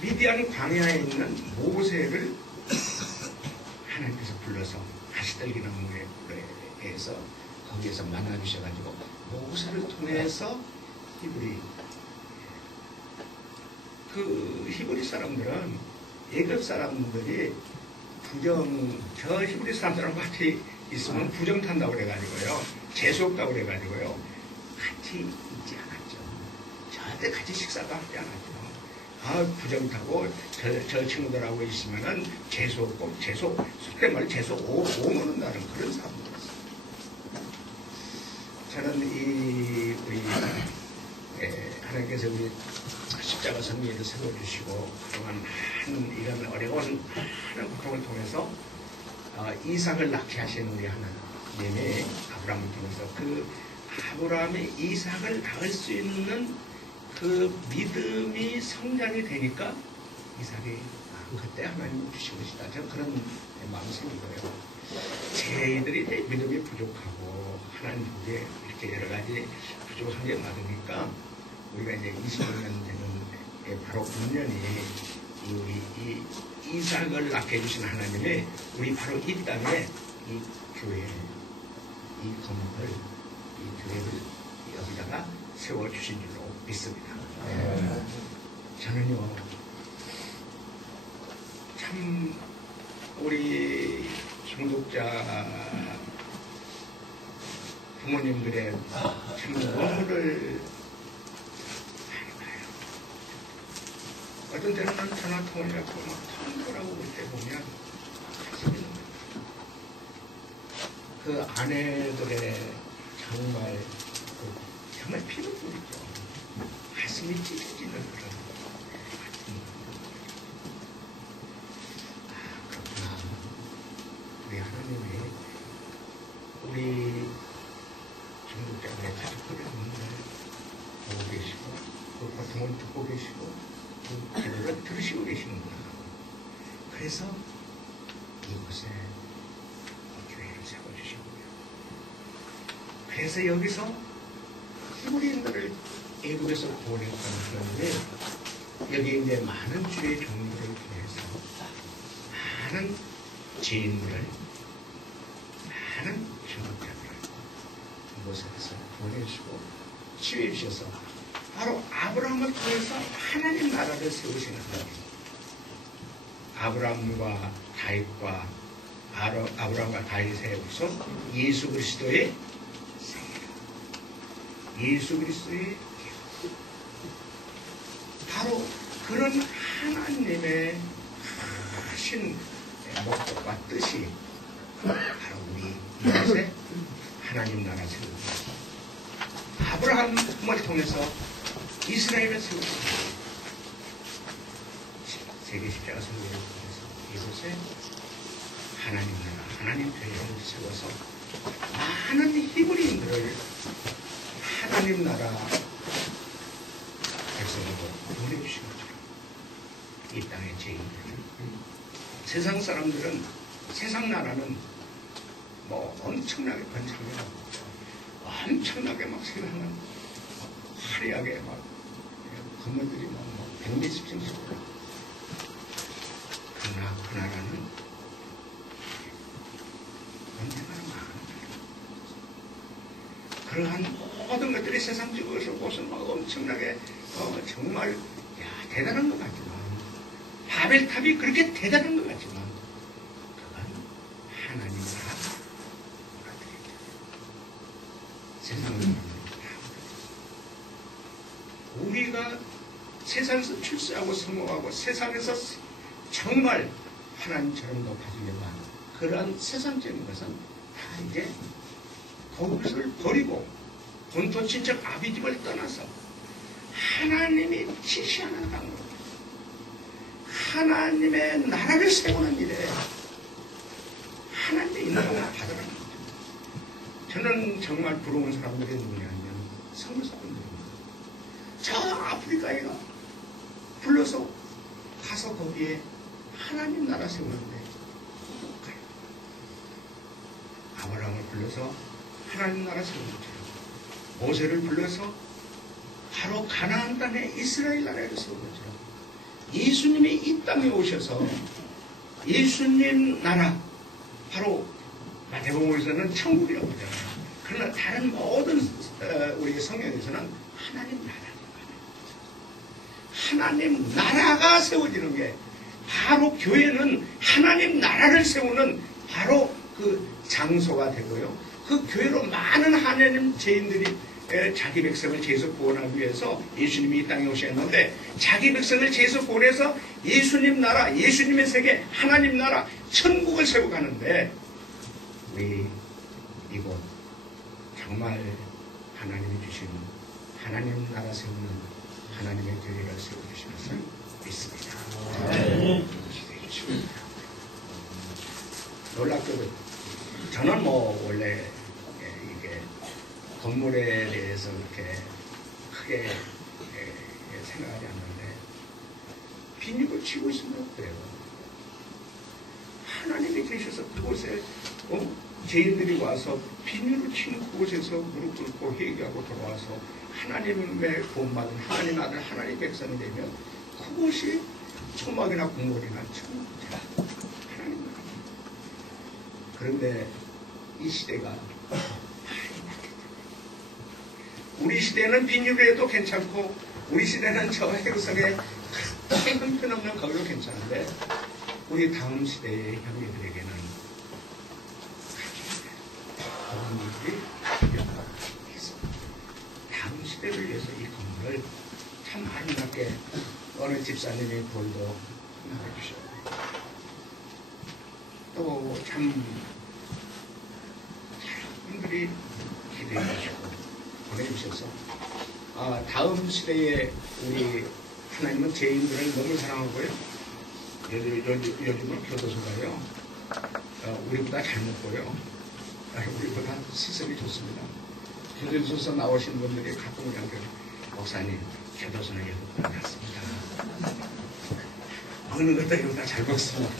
미디안 광야에 있는 모세를 하나님께서 불러서 가시떨기나무에서 거기에서 만나주셔가지고 모세를 통해서 히브리 사람들은 애굽 사람들이 저 히브리 사람들하고 같이 있으면 부정 탄다고 그래가지고요, 재수 없다고 그래가지고요, 같이 있지 않았죠. 절대 같이 식사도 하지 않았죠. 부정 타고 저 친구들하고 있으면은 재수 없고 속된 말 재수 오는다는 그런 사람들이었어요. 저는 우리 하나님께서 우리 십자가 성리를 세워주시고 그동안 이런 어려운 많은 고통을 통해서 이삭을 낳게 하신 우리 하나님의 아브라함을 통해서 그 아브라함의 이삭을 낳을 수 있는 그 믿음이 성장이 되니까 이삭이 그때 하나님이 주신 것이다. 저는 그런 마음이 생기고요. 저희들이 이제 믿음이 부족하고 하나님 보기에 이렇게 여러 가지 부족한 게 많으니까 우리가 이제 20년 되는 바로 금년이 이 이삭을 낳게 해주신 하나님의 우리 바로 이 땅에 이 교회, 이 건물을, 이 교회를 여기다가 세워주신 줄로 믿습니다. 저는요, 참 우리 중독자 부모님들의 참 눈물을 많이 봐요. 어떤 때는 전화 통화를 하고 막 통보라고 올 때 보면 가슴이 그 아내들의 정말 피를 뿌리죠. 가슴이 찢어지는 그런 그렇구나. 우리 하나님이 우리 중독자들의 가족들의 눈물을 보고 계시고 그 고통을 듣고 계시고 그 기도를 들으시고 계시는구나. 그래서 이곳에 교회를 세워주시고요. 그래서 여기서 히브리인들을 애굽에서 구원했다는 그런데 여기 이제 많은 주의 종들을 통해서 많은 죄인들을 많은 중독자들을 이곳에서 구원해주시고 치유해주셔서 바로 아브라함을 통해서 하나님 나라를 세우시는 하나님. 아브라함과 다윗과 아브라함과 다윗의 후손 예수 그리스도의 예수 그리스도의 바로 그런 하나님의 크신 목적과 뜻이 바로 우리 이곳에 하나님 나라 세우고 아브라함을 통해서 이스라엘을 세우고 세계 십자가 성경을 통해서 이곳에 하나님 나라 하나님 교회를 세워서 많은 히브리인들을 하나님 나라 백성으로 보내주신 것처럼 이 땅의 죄인들을 세상 사람들은 세상 나라는 뭐 엄청나게 번창하고 엄청나게 막 생각하는 화려하게 막 건물들이 막 백몇십 층씩 그러나 그 나라는 언젠가는 망합니다. 그러한 모든 것들이 세상적으로서 막 엄청나게 정말 대단한 것 같지만 바벨탑이 그렇게 대단한 것 같지만 그건 하나님 나라가 무너뜨리죠. 우리가 세상에서 출세하고 성공하고 세상에서 정말 하나님처럼 높아지려고 하는 그러한 세상적인 것은 다 이제 그것을 버리고 본토 친척 아비집을 떠나서 하나님이 지시하는 방법, 하나님의 나라를 세우는 일에 하나님의 인도를 받으라는 거죠. 저는 정말 부러운 사람들이 누구냐면 선교사분들입니다. 저 아프리카에 불러서 가서 거기에 하나님 나라 세우는데 가요. 아브라함을 불러서 하나님 나라 세우는 것처럼 모세를 불러서 바로 가나안 땅에 이스라엘 나라를 세운 것처럼 예수님이 이 땅에 오셔서 예수님 나라 바로 마태복음에서는 천국이라고 하잖아요. 그러나 다른 모든 우리 성경에서는 하나님 나라, 하나님 나라가 세워지는 게 바로 교회는 하나님 나라를 세우는 바로 그 장소가 되고요. 그 교회로 많은 하나님 죄인들이 자기 백성을 죄에서 구원하기 위해서 예수님이 이 땅에 오셨는데 자기 백성을 죄에서 구원해서 예수님 나라, 예수님의 세계, 하나님 나라, 천국을 세워가는데 우리 이곳 정말 하나님이 주신 하나님 나라 세우는 하나님의 교회를 세워주신 것을 믿습니다. 기대해 주십니다. 놀랍게도 저는 뭐 원래 이게 건물에 대해서 그렇게 크게 생각하지 않는데 비닐을 치고 있으면 어때요? 하나님이 계셔서 그곳에 죄인들이 와서 비닐을 치는 그곳에서 무릎 꿇고 회개하고 돌아와서 하나님의 구원받은 하나님 아들 하나님 백성이 되면 그곳이 초막이나 국물이나 천국이라 하나님 나라. 그런데 이 시대가 우리 시대는 비닐을 해도 괜찮고 우리 시대는 저 해우성에 그렇게 형편없는 거기도 괜찮은데 우리 다음 시대의 형제들에게는 그런 일이 필요하다고 했습니다. 다음 시대를 위해서 이 건물을 참 아름답게 어느 집사님이 돌도 나눠주셨고 또 참 분들이 기대해 주시고 보내주셔서 다음 시대에 우리 하나님은 죄인들을 너무 사랑하고요. 요즘은 교도소가요 우리보다 잘 먹고요. 우리보다 시설이 좋습니다. 교도소에서 나오신 분들이 가끔 우리한테 목사님 교도소는 여기보다 낫습니다. 먹는 것도 여기보다 잘 먹습니다.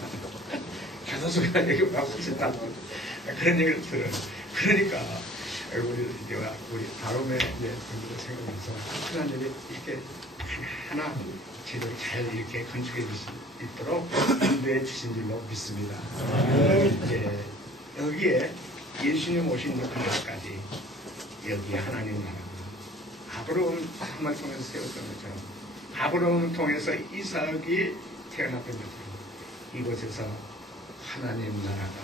교도소가 여기보다 훨씬 낫고 그런 얘기를 들어요. 그러니까 우리 다음에 분들을 생각해서 하나님이 이렇게 하나 제대로 잘 이렇게 건축해 주실 수 있도록 인도해 주신 줄로 믿습니다. 이제 여기에 예수님 오신 그날까지 여기에 하나님 나라가 아브라함을 통해서 세웠던 것처럼 아브라함을 통해서 이삭이 태어났던 것처럼 이곳에서 하나님 나라가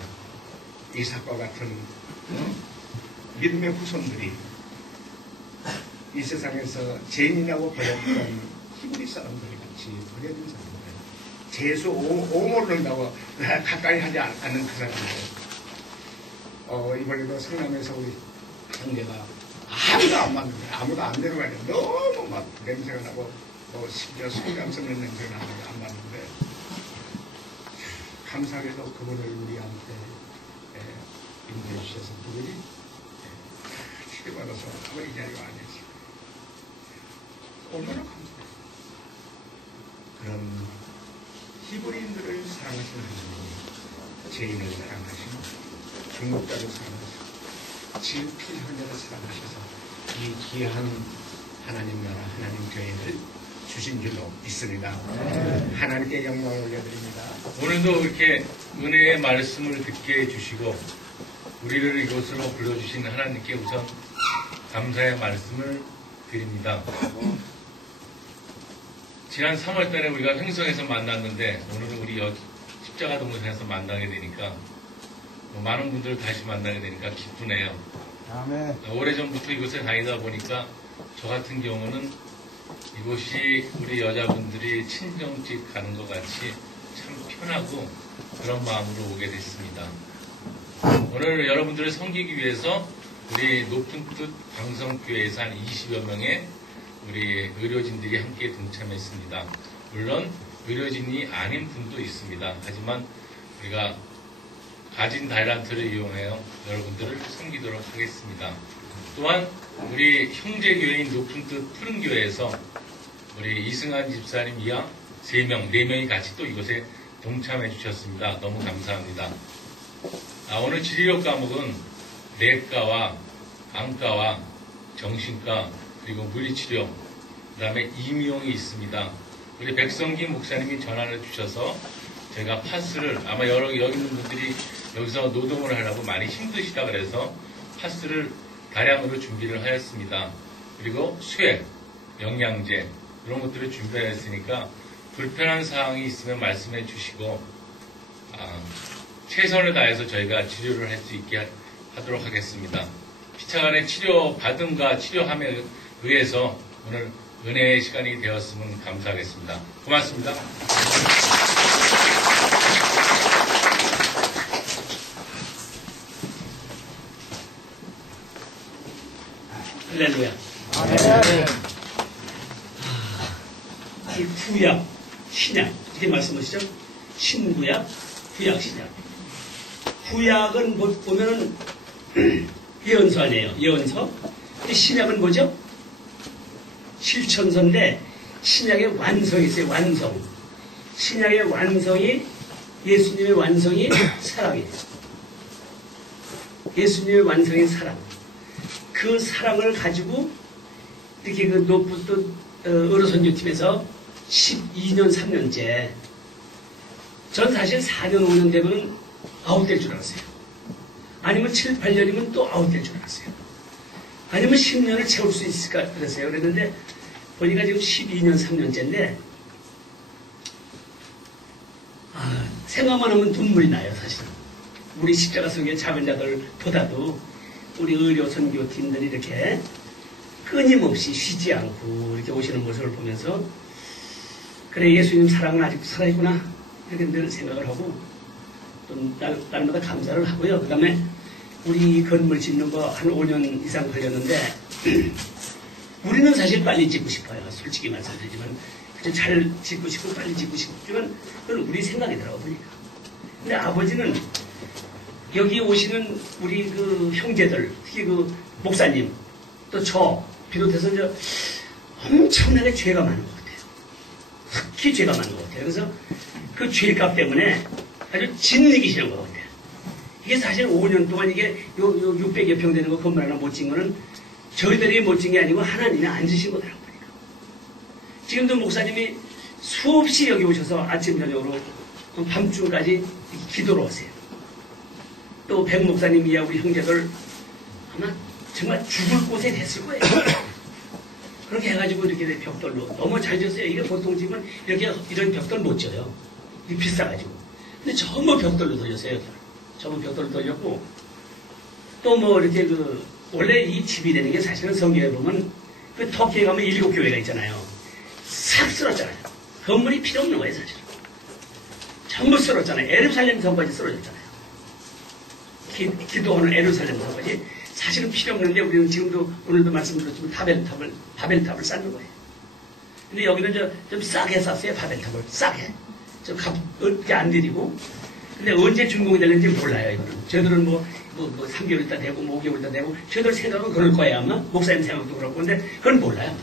이삭과 같은 믿음의 후손들이 이 세상에서 죄인이라고 버렸던 히브리 사람들이 같이 버려진 사람들, 죄수 오모를 한다고 가까이 하지 않는 그 사람들. 이번에도 성남에서 우리 형제가 아무도 안 맞는데 아무도 안 데려가냐. 너무 막 냄새가 나고 심지어 소감 섞는 냄새가 나는데 안 맞는데 감사하게도 그분을 우리한테 인도해 주셔서 그분이 치료받아서 이 자리가 아니었어요. 얼마나 감사해요. 그런 히브리인들을 사랑하시는 하나님이 죄인을 사랑하시고 중국자를 사랑하시고 지은 필요한 자를 사랑하셔서 이 귀한 하나님 나라 하나님 교회를 주신 줄로 믿습니다. 하나님께 영광을 올려드립니다. 오늘도 이렇게 은혜의 말씀을 듣게 해주시고 우리를 이곳으로 불러주신 하나님께 우선 감사의 말씀을 드립니다. 지난 3월달에 우리가 횡성에서 만났는데 오늘은 우리 십자가 동산에서 만나게 되니까 많은 분들을 다시 만나게 되니까 기쁘네요. 아멘. 오래전부터 이곳에 다니다 보니까 저 같은 경우는 이곳이 우리 여자분들이 친정집 가는 것 같이 참 편하고 그런 마음으로 오게 됐습니다. 오늘 여러분들을 섬기기 위해서 우리 높은 뜻 광성교회에서 한 20여 명의 우리 의료진들이 함께 동참했습니다. 물론 의료진이 아닌 분도 있습니다. 하지만 우리가 가진 달란트를 이용하여 여러분들을 섬기도록 하겠습니다. 또한 우리 형제교회인 높은 뜻 푸른교회에서 우리 이승환 집사님 이하 3명, 4명이 같이 또 이곳에 동참해 주셨습니다. 너무 감사합니다. 오늘 지리력 과목은 내과와 안과와 정신과 그리고 물리치료 그 다음에 임용이 있습니다. 우리 백성기 목사님이 전화를 주셔서 제가 파스를 아마 여기 있는 분들이 여기서 노동을 하려고 많이 힘드시다 그래서 파스를 다량으로 준비를 하였습니다. 그리고 쇠, 영양제 이런 것들을 준비하였으니까 불편한 사항이 있으면 말씀해 주시고 최선을 다해서 저희가 치료를 할 수 있게 하도록 하겠습니다. 피차간의 치료 받음과 치료함에 의해서 오늘 은혜의 시간이 되었으면 감사하겠습니다. 고맙습니다. 할렐루야. 이 구약, 신약 이렇게 말씀하시죠? 신구약, 구약, 신약. 구약은 보면은 예언서 아니에요. 예언서. 근데 신약은 뭐죠? 실천서인데 신약의 완성이 있어요. 완성. 신약의 완성이 예수님의 완성이 사랑이에요. 예수님의 완성이 사랑. 그 사랑을 가지고 이렇게 그 높은 뜻 의료선교팀에서 12년 3년째 전 사실 4년 5년 되면 아웃될 줄 알았어요. 아니면 7, 8년이면 또 아웃될 줄 알았어요. 아니면 10년을 채울 수 있을까 그랬어요. 그랬는데 보니까 지금 12년 3년째인데 생각만 하면 눈물이 나요. 사실은 우리 십자가 성교의 자변자들보다도 우리 의료 선교팀들이 이렇게 끊임없이 쉬지 않고 이렇게 오시는 모습을 보면서 그래 예수님 사랑은 아직도 살아있구나 이렇게 늘 생각을 하고 또 날마다 감사를 하고요. 그 다음에 우리 건물 짓는 거 한 5년 이상 걸렸는데 우리는 사실 빨리 짓고 싶어요. 솔직히 말씀드리지만 잘 짓고 싶고 빨리 짓고 싶지만 그건 우리 생각이더라고 보니까. 근데 아버지는 여기 오시는 우리 그 형제들 특히 그 목사님 또 저 비롯해서 이제 엄청나게 죄가 많은 것 같아요. 특히 죄가 많은 것 같아요. 그래서 그 죄값 때문에 아주 짓이기시는 것 같아요. 이게 사실 5년 동안 이게 요 600여 평 되는 거 건물 하나 못 짓은 거는 저희들이 못 짓은 게 아니고 하나님이 안 짓으신 거더라고 보니까. 지금도 목사님이 수없이 여기 오셔서 아침 저녁으로 밤중까지 기도로 오세요. 또 백 목사님 이야 우리 형제들 아마 정말 죽을 곳에 됐을 거예요. 그렇게 해가지고 이렇게 벽돌로 너무 잘 지었어요. 이게 보통 집은 이렇게 이런 벽돌 못 져요. 이게 비싸가지고. 근데 전부 벽돌로 돌렸어요. 전부 벽돌로 돌렸고 또 뭐 이렇게 그 원래 이 집이 되는 게 사실은 성경에 보면 그 터키에 가면 7교회가 있잖아요. 싹 쓸었잖아요. 건물이 필요 없는 거예요 사실은. 전부 쓸었잖아요. 예루살렘 성까지 쓰러졌잖아요. 기도하는 예루살렘 성까지 사실은 필요 없는데 우리는 지금도 오늘도 말씀드렸지만 바벨탑을 쌓는 거예요. 근데 여기는 좀 싸게 쌌어요. 바벨탑을 싸게. 좀 어떻게 안 드리고. 근데 언제 준공이 될는지 몰라요. 이거는. 저희들은 뭐 3개월 있다 되고 5개월 있다 되고 저희들 생각은 그럴 거예요 아마. 목사님 생각도 그렇고. 근데 그건 몰라요.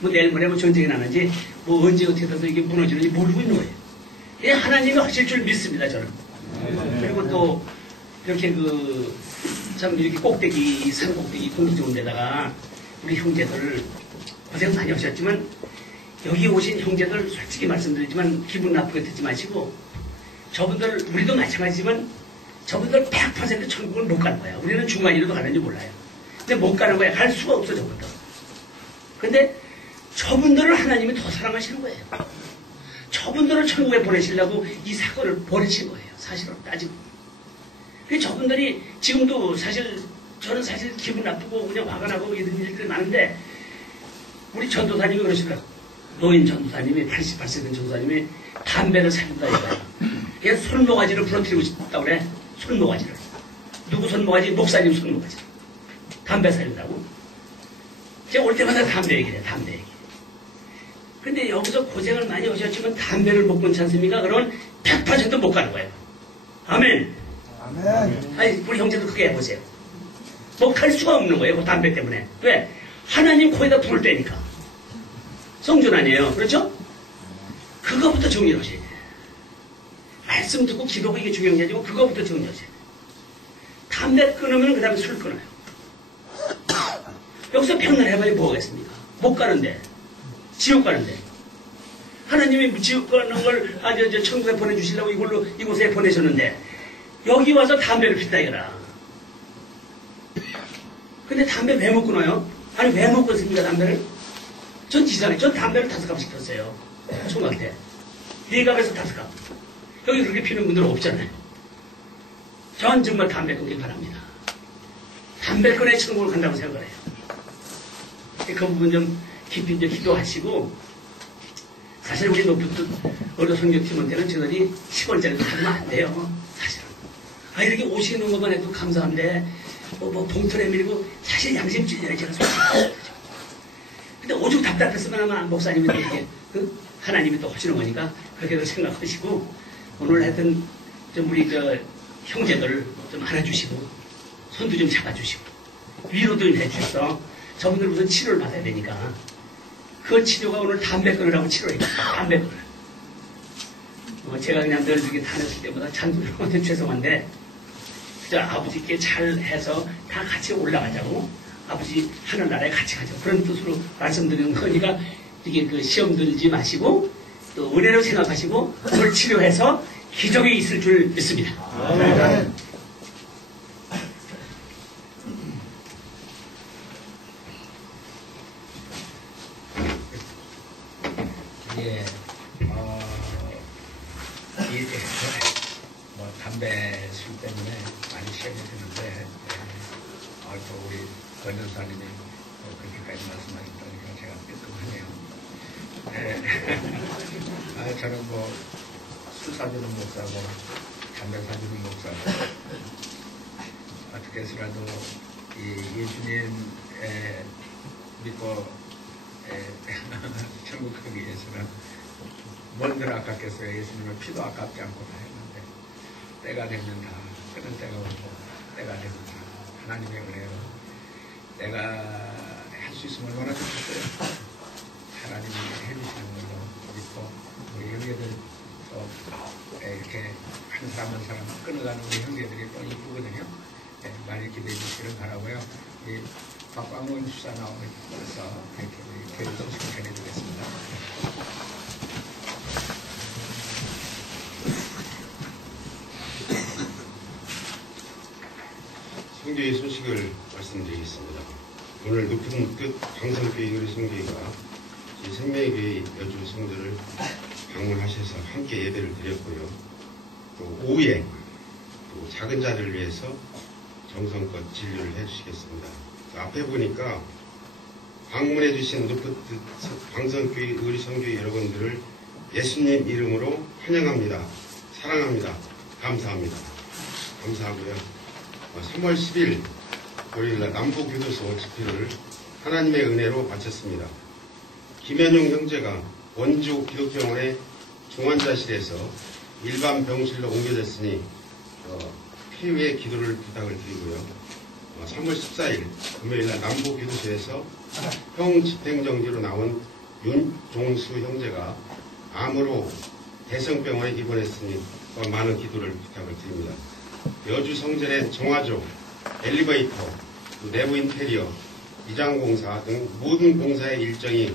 뭐 내일 모레 뭐 전쟁이 나는지 뭐 언제 어떻게 돼서 이게 무너지는지 모르고 있는 거예요. 그냥 하나님이 하실 줄 믿습니다 저는. 그리고 또 이렇게 참 이렇게 꼭대기, 산 꼭대기 공기 좋은 데다가 우리 형제들 고생 많이 하셨지만 여기 오신 형제들 솔직히 말씀드리지만 기분 나쁘게 듣지 마시고 저분들 우리도 마찬가지지만 저분들 100% 천국을 못 가는 거야. 우리는 중간이라도 가는지 몰라요. 근데 못 가는 거야. 갈 수가 없어 저분들. 근데 저분들을 하나님이 더 사랑하시는 거예요. 저분들을 천국에 보내시려고 이 사건을 벌이신 거예요. 사실은 따지고. 저분들이 지금도 사실 저는 사실 기분 나쁘고 그냥 화가 나고 이런 일들이 많은데 우리 전도사님이 그러시더라고. 노인 전도사님이 88세 된 전도사님이 담배를 사준다 이거야. 걔 손모가지를 부러뜨리고 싶다고 그래. 손모가지를. 누구 손모가지? 목사님 손모가지. 담배 사준다고. 제가 올 때마다 담배 얘기를 해. 담배 얘기. 근데 여기서 고생을 많이 하셨지만 담배를 못 끊지 않습니까? 그러면 100% 못 가는 거예요. 아멘. 아멘. 아니, 우리 형제도 그렇게 해보세요. 뭐 갈 수가 없는 거예요. 그 담배 때문에. 왜? 하나님 코에다 불을 떼니까. 성전 아니에요. 그렇죠? 그거부터 정리를 하셔야 돼요. 말씀 듣고 기도가 이게 중요한 게 아니고 그거부터 정리하셔야 돼요. 담배 끊으면 그 다음에 술 끊어요. 여기서 평날 해봐야 뭐하겠습니까? 못 가는데. 지옥 가는데. 하나님이 지옥 가는 걸, 천국에 보내주시려고 이곳에 보내셨는데, 여기 와서 담배를 피다 이거라. 근데 담배 왜 못 끊어요? 아니, 왜 못 끊습니까, 담배를? 전 이상해. 전 담배를 5갑 시켰어요. 총각 때. 4갑에서 5갑. 여기 그렇게 피는 분들은 없잖아요. 전 정말 담배 끊길 바랍니다. 담배 끊어야 천국을 간다고 생각을 해요. 그 부분 좀 깊이 이제 기도하시고, 사실 우리 높은 어려 선교팀한테는 저들이 10원짜리도 받으면 안 돼요. 사실은. 아, 이렇게 오시는 것만 해도 감사한데, 봉투에 밀고, 사실 양심 찔려요. 제가 솔직히. 근데 오죽 답답했으면 아마 목사님이 이렇게, 하나님이 또 하시는 거니까, 그렇게도 생각하시고, 오늘 하여튼, 좀 우리 형제들 좀 안아주시고, 손도 좀 잡아주시고, 위로도 좀 해주셔서, 저분들 무슨 치료를 받아야 되니까, 그 치료가 오늘 담배 끊으라고 치료해요. 담배 끊어. 제가 그냥 늘 이렇게 다녔을 때보다 찬두님한테 죄송한데, 그저 아버지께 잘 해서 다 같이 올라가자고, 아버지 하늘나라에 같이 가자고, 그런 뜻으로 말씀드리는 거니까, 이게 그 시험 들지 마시고, 또 은혜로 생각하시고, 그걸 치료해서 기적이 있을 줄 믿습니다. 아멘. 예, 담배, 술 때문에 많이 시험이 드는데, 또 우리 권전사님이 그렇게까지 말씀하셨다니까 제가 뜨끔하네요. 저는 술 사주는 목사고, 담배 사주는 목사고, 어떻게 해서라도 이 예수님 믿고 천국 가기 위해서는 뭔들 아깝겠어요. 예수님은 피도 아깝지 않고 다 했는데 때가 되면 다 끊을 때가 오고 때가 되면 다 하나님의 은혜로 내가 할 수 있으면 얼마나 좋겠어요. 하나님이 해주시는 걸로 믿고 우리 형제들 또 이렇게 한 사람 한 사람 끊어가는 우리 형제들이 또 이쁘거든요. 많이 기대해 주시기를 바라고요. 이 박광훈 수사 나오면서 이렇게 우리 교회 소식을 전해드리겠습니다. 성교의 소식을 말씀드리겠습니다. 오늘 높은 끝 광성교회 의리 성교회가 생명교회 여주 성도를 방문하셔서 함께 예배를 드렸고요. 또 오후에 또 작은 자를 위해서 정성껏 진료를 해주시겠습니다. 앞에 보니까 방문해 주신 높은 끝 광성교회 의리 성교회 여러분들을 예수님 이름으로 환영합니다. 사랑합니다. 감사합니다. 감사하고요. 3월 10일 월요일날 남부교도소 집회를 하나님의 은혜로 마쳤습니다. 김현용 형제가 원주 기독병원의 중환자실에서 일반 병실로 옮겨졌으니 폐유의 기도를 부탁을 드리고요. 3월 14일 금요일날 남부교도소에서 형 집행정지로 나온 윤종수 형제가 암으로 대성병원에 입원했으니 많은 기도를 부탁을 드립니다. 여주 성전의 정화조, 엘리베이터, 내부 인테리어, 이장공사 등 모든 공사의 일정이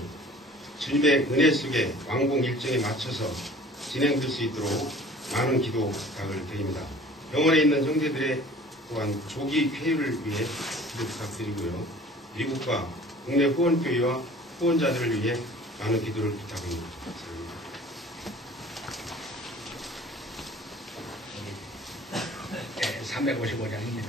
주님의 은혜 속에 완공 일정에 맞춰서 진행될 수 있도록 많은 기도 부탁을 드립니다. 병원에 있는 형제들의 또한 조기 쾌유를 위해 기도 부탁드리고요. 미국과 국내 후원교회와 후원자들을 위해 많은 기도를 부탁합니다. 355장입니다.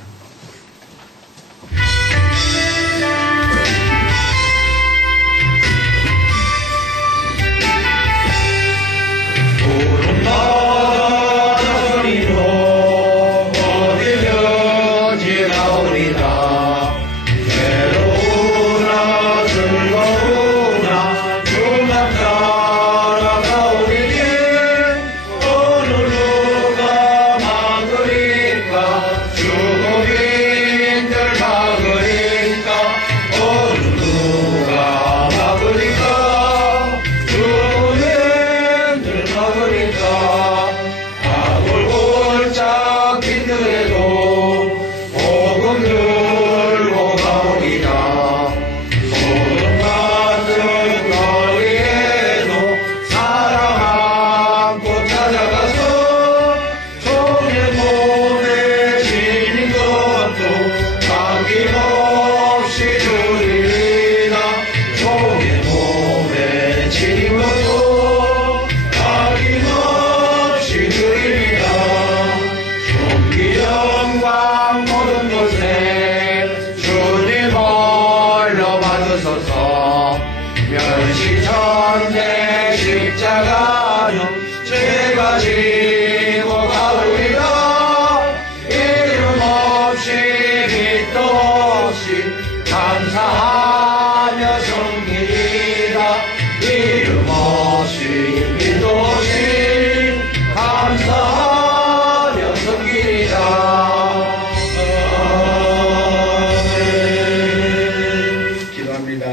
가운데 십자가는 제가 지고 가오리라. 이름 없이 빛도 없이 감사하며 섬기리라. 이름 없이 빛도 없이 감사하며 섬기리라. 기도합니다.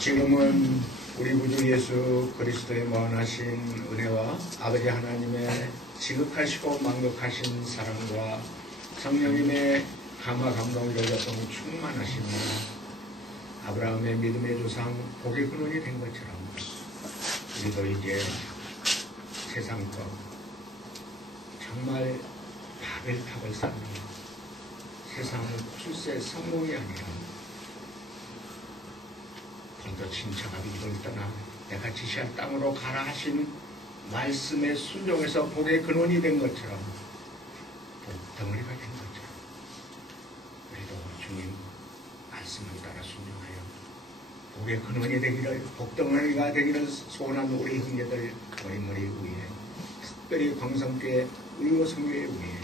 지금은 우리 구주 예수 그리스도의 무한하신 은혜와 아버지 하나님의 지극하시고 만극하신 사랑과 성령님의 감화 감동을 열렸던 충만하신 아브라함의 믿음의 조상 복의 근원이 된 것처럼 우리도 이제 세상과 정말 바벨탑을 쌓는 세상은 출세 성공이 아니라 본도 침착하게 이걸 떠나 내가 지시한 땅으로 가라 하신 말씀에 순종해서 복의 근원이 된 것처럼 덩어리가 된 것처럼 우리도 주님 말씀을 따라 순종하여 복의 근원이 되기를 복덩어리가 되기를 소원한 우리 형제들 머리 위에 특별히 광성교회 의료선교회 위에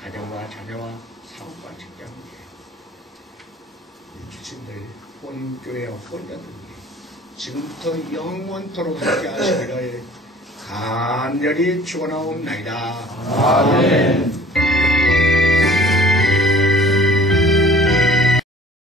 가정과 자녀와 사업과 직장 위에 주신들 본교회와 혼자들 위해 지금부터 영원토록 함께 하시기를 간절히 축원하옵나이다. 아멘.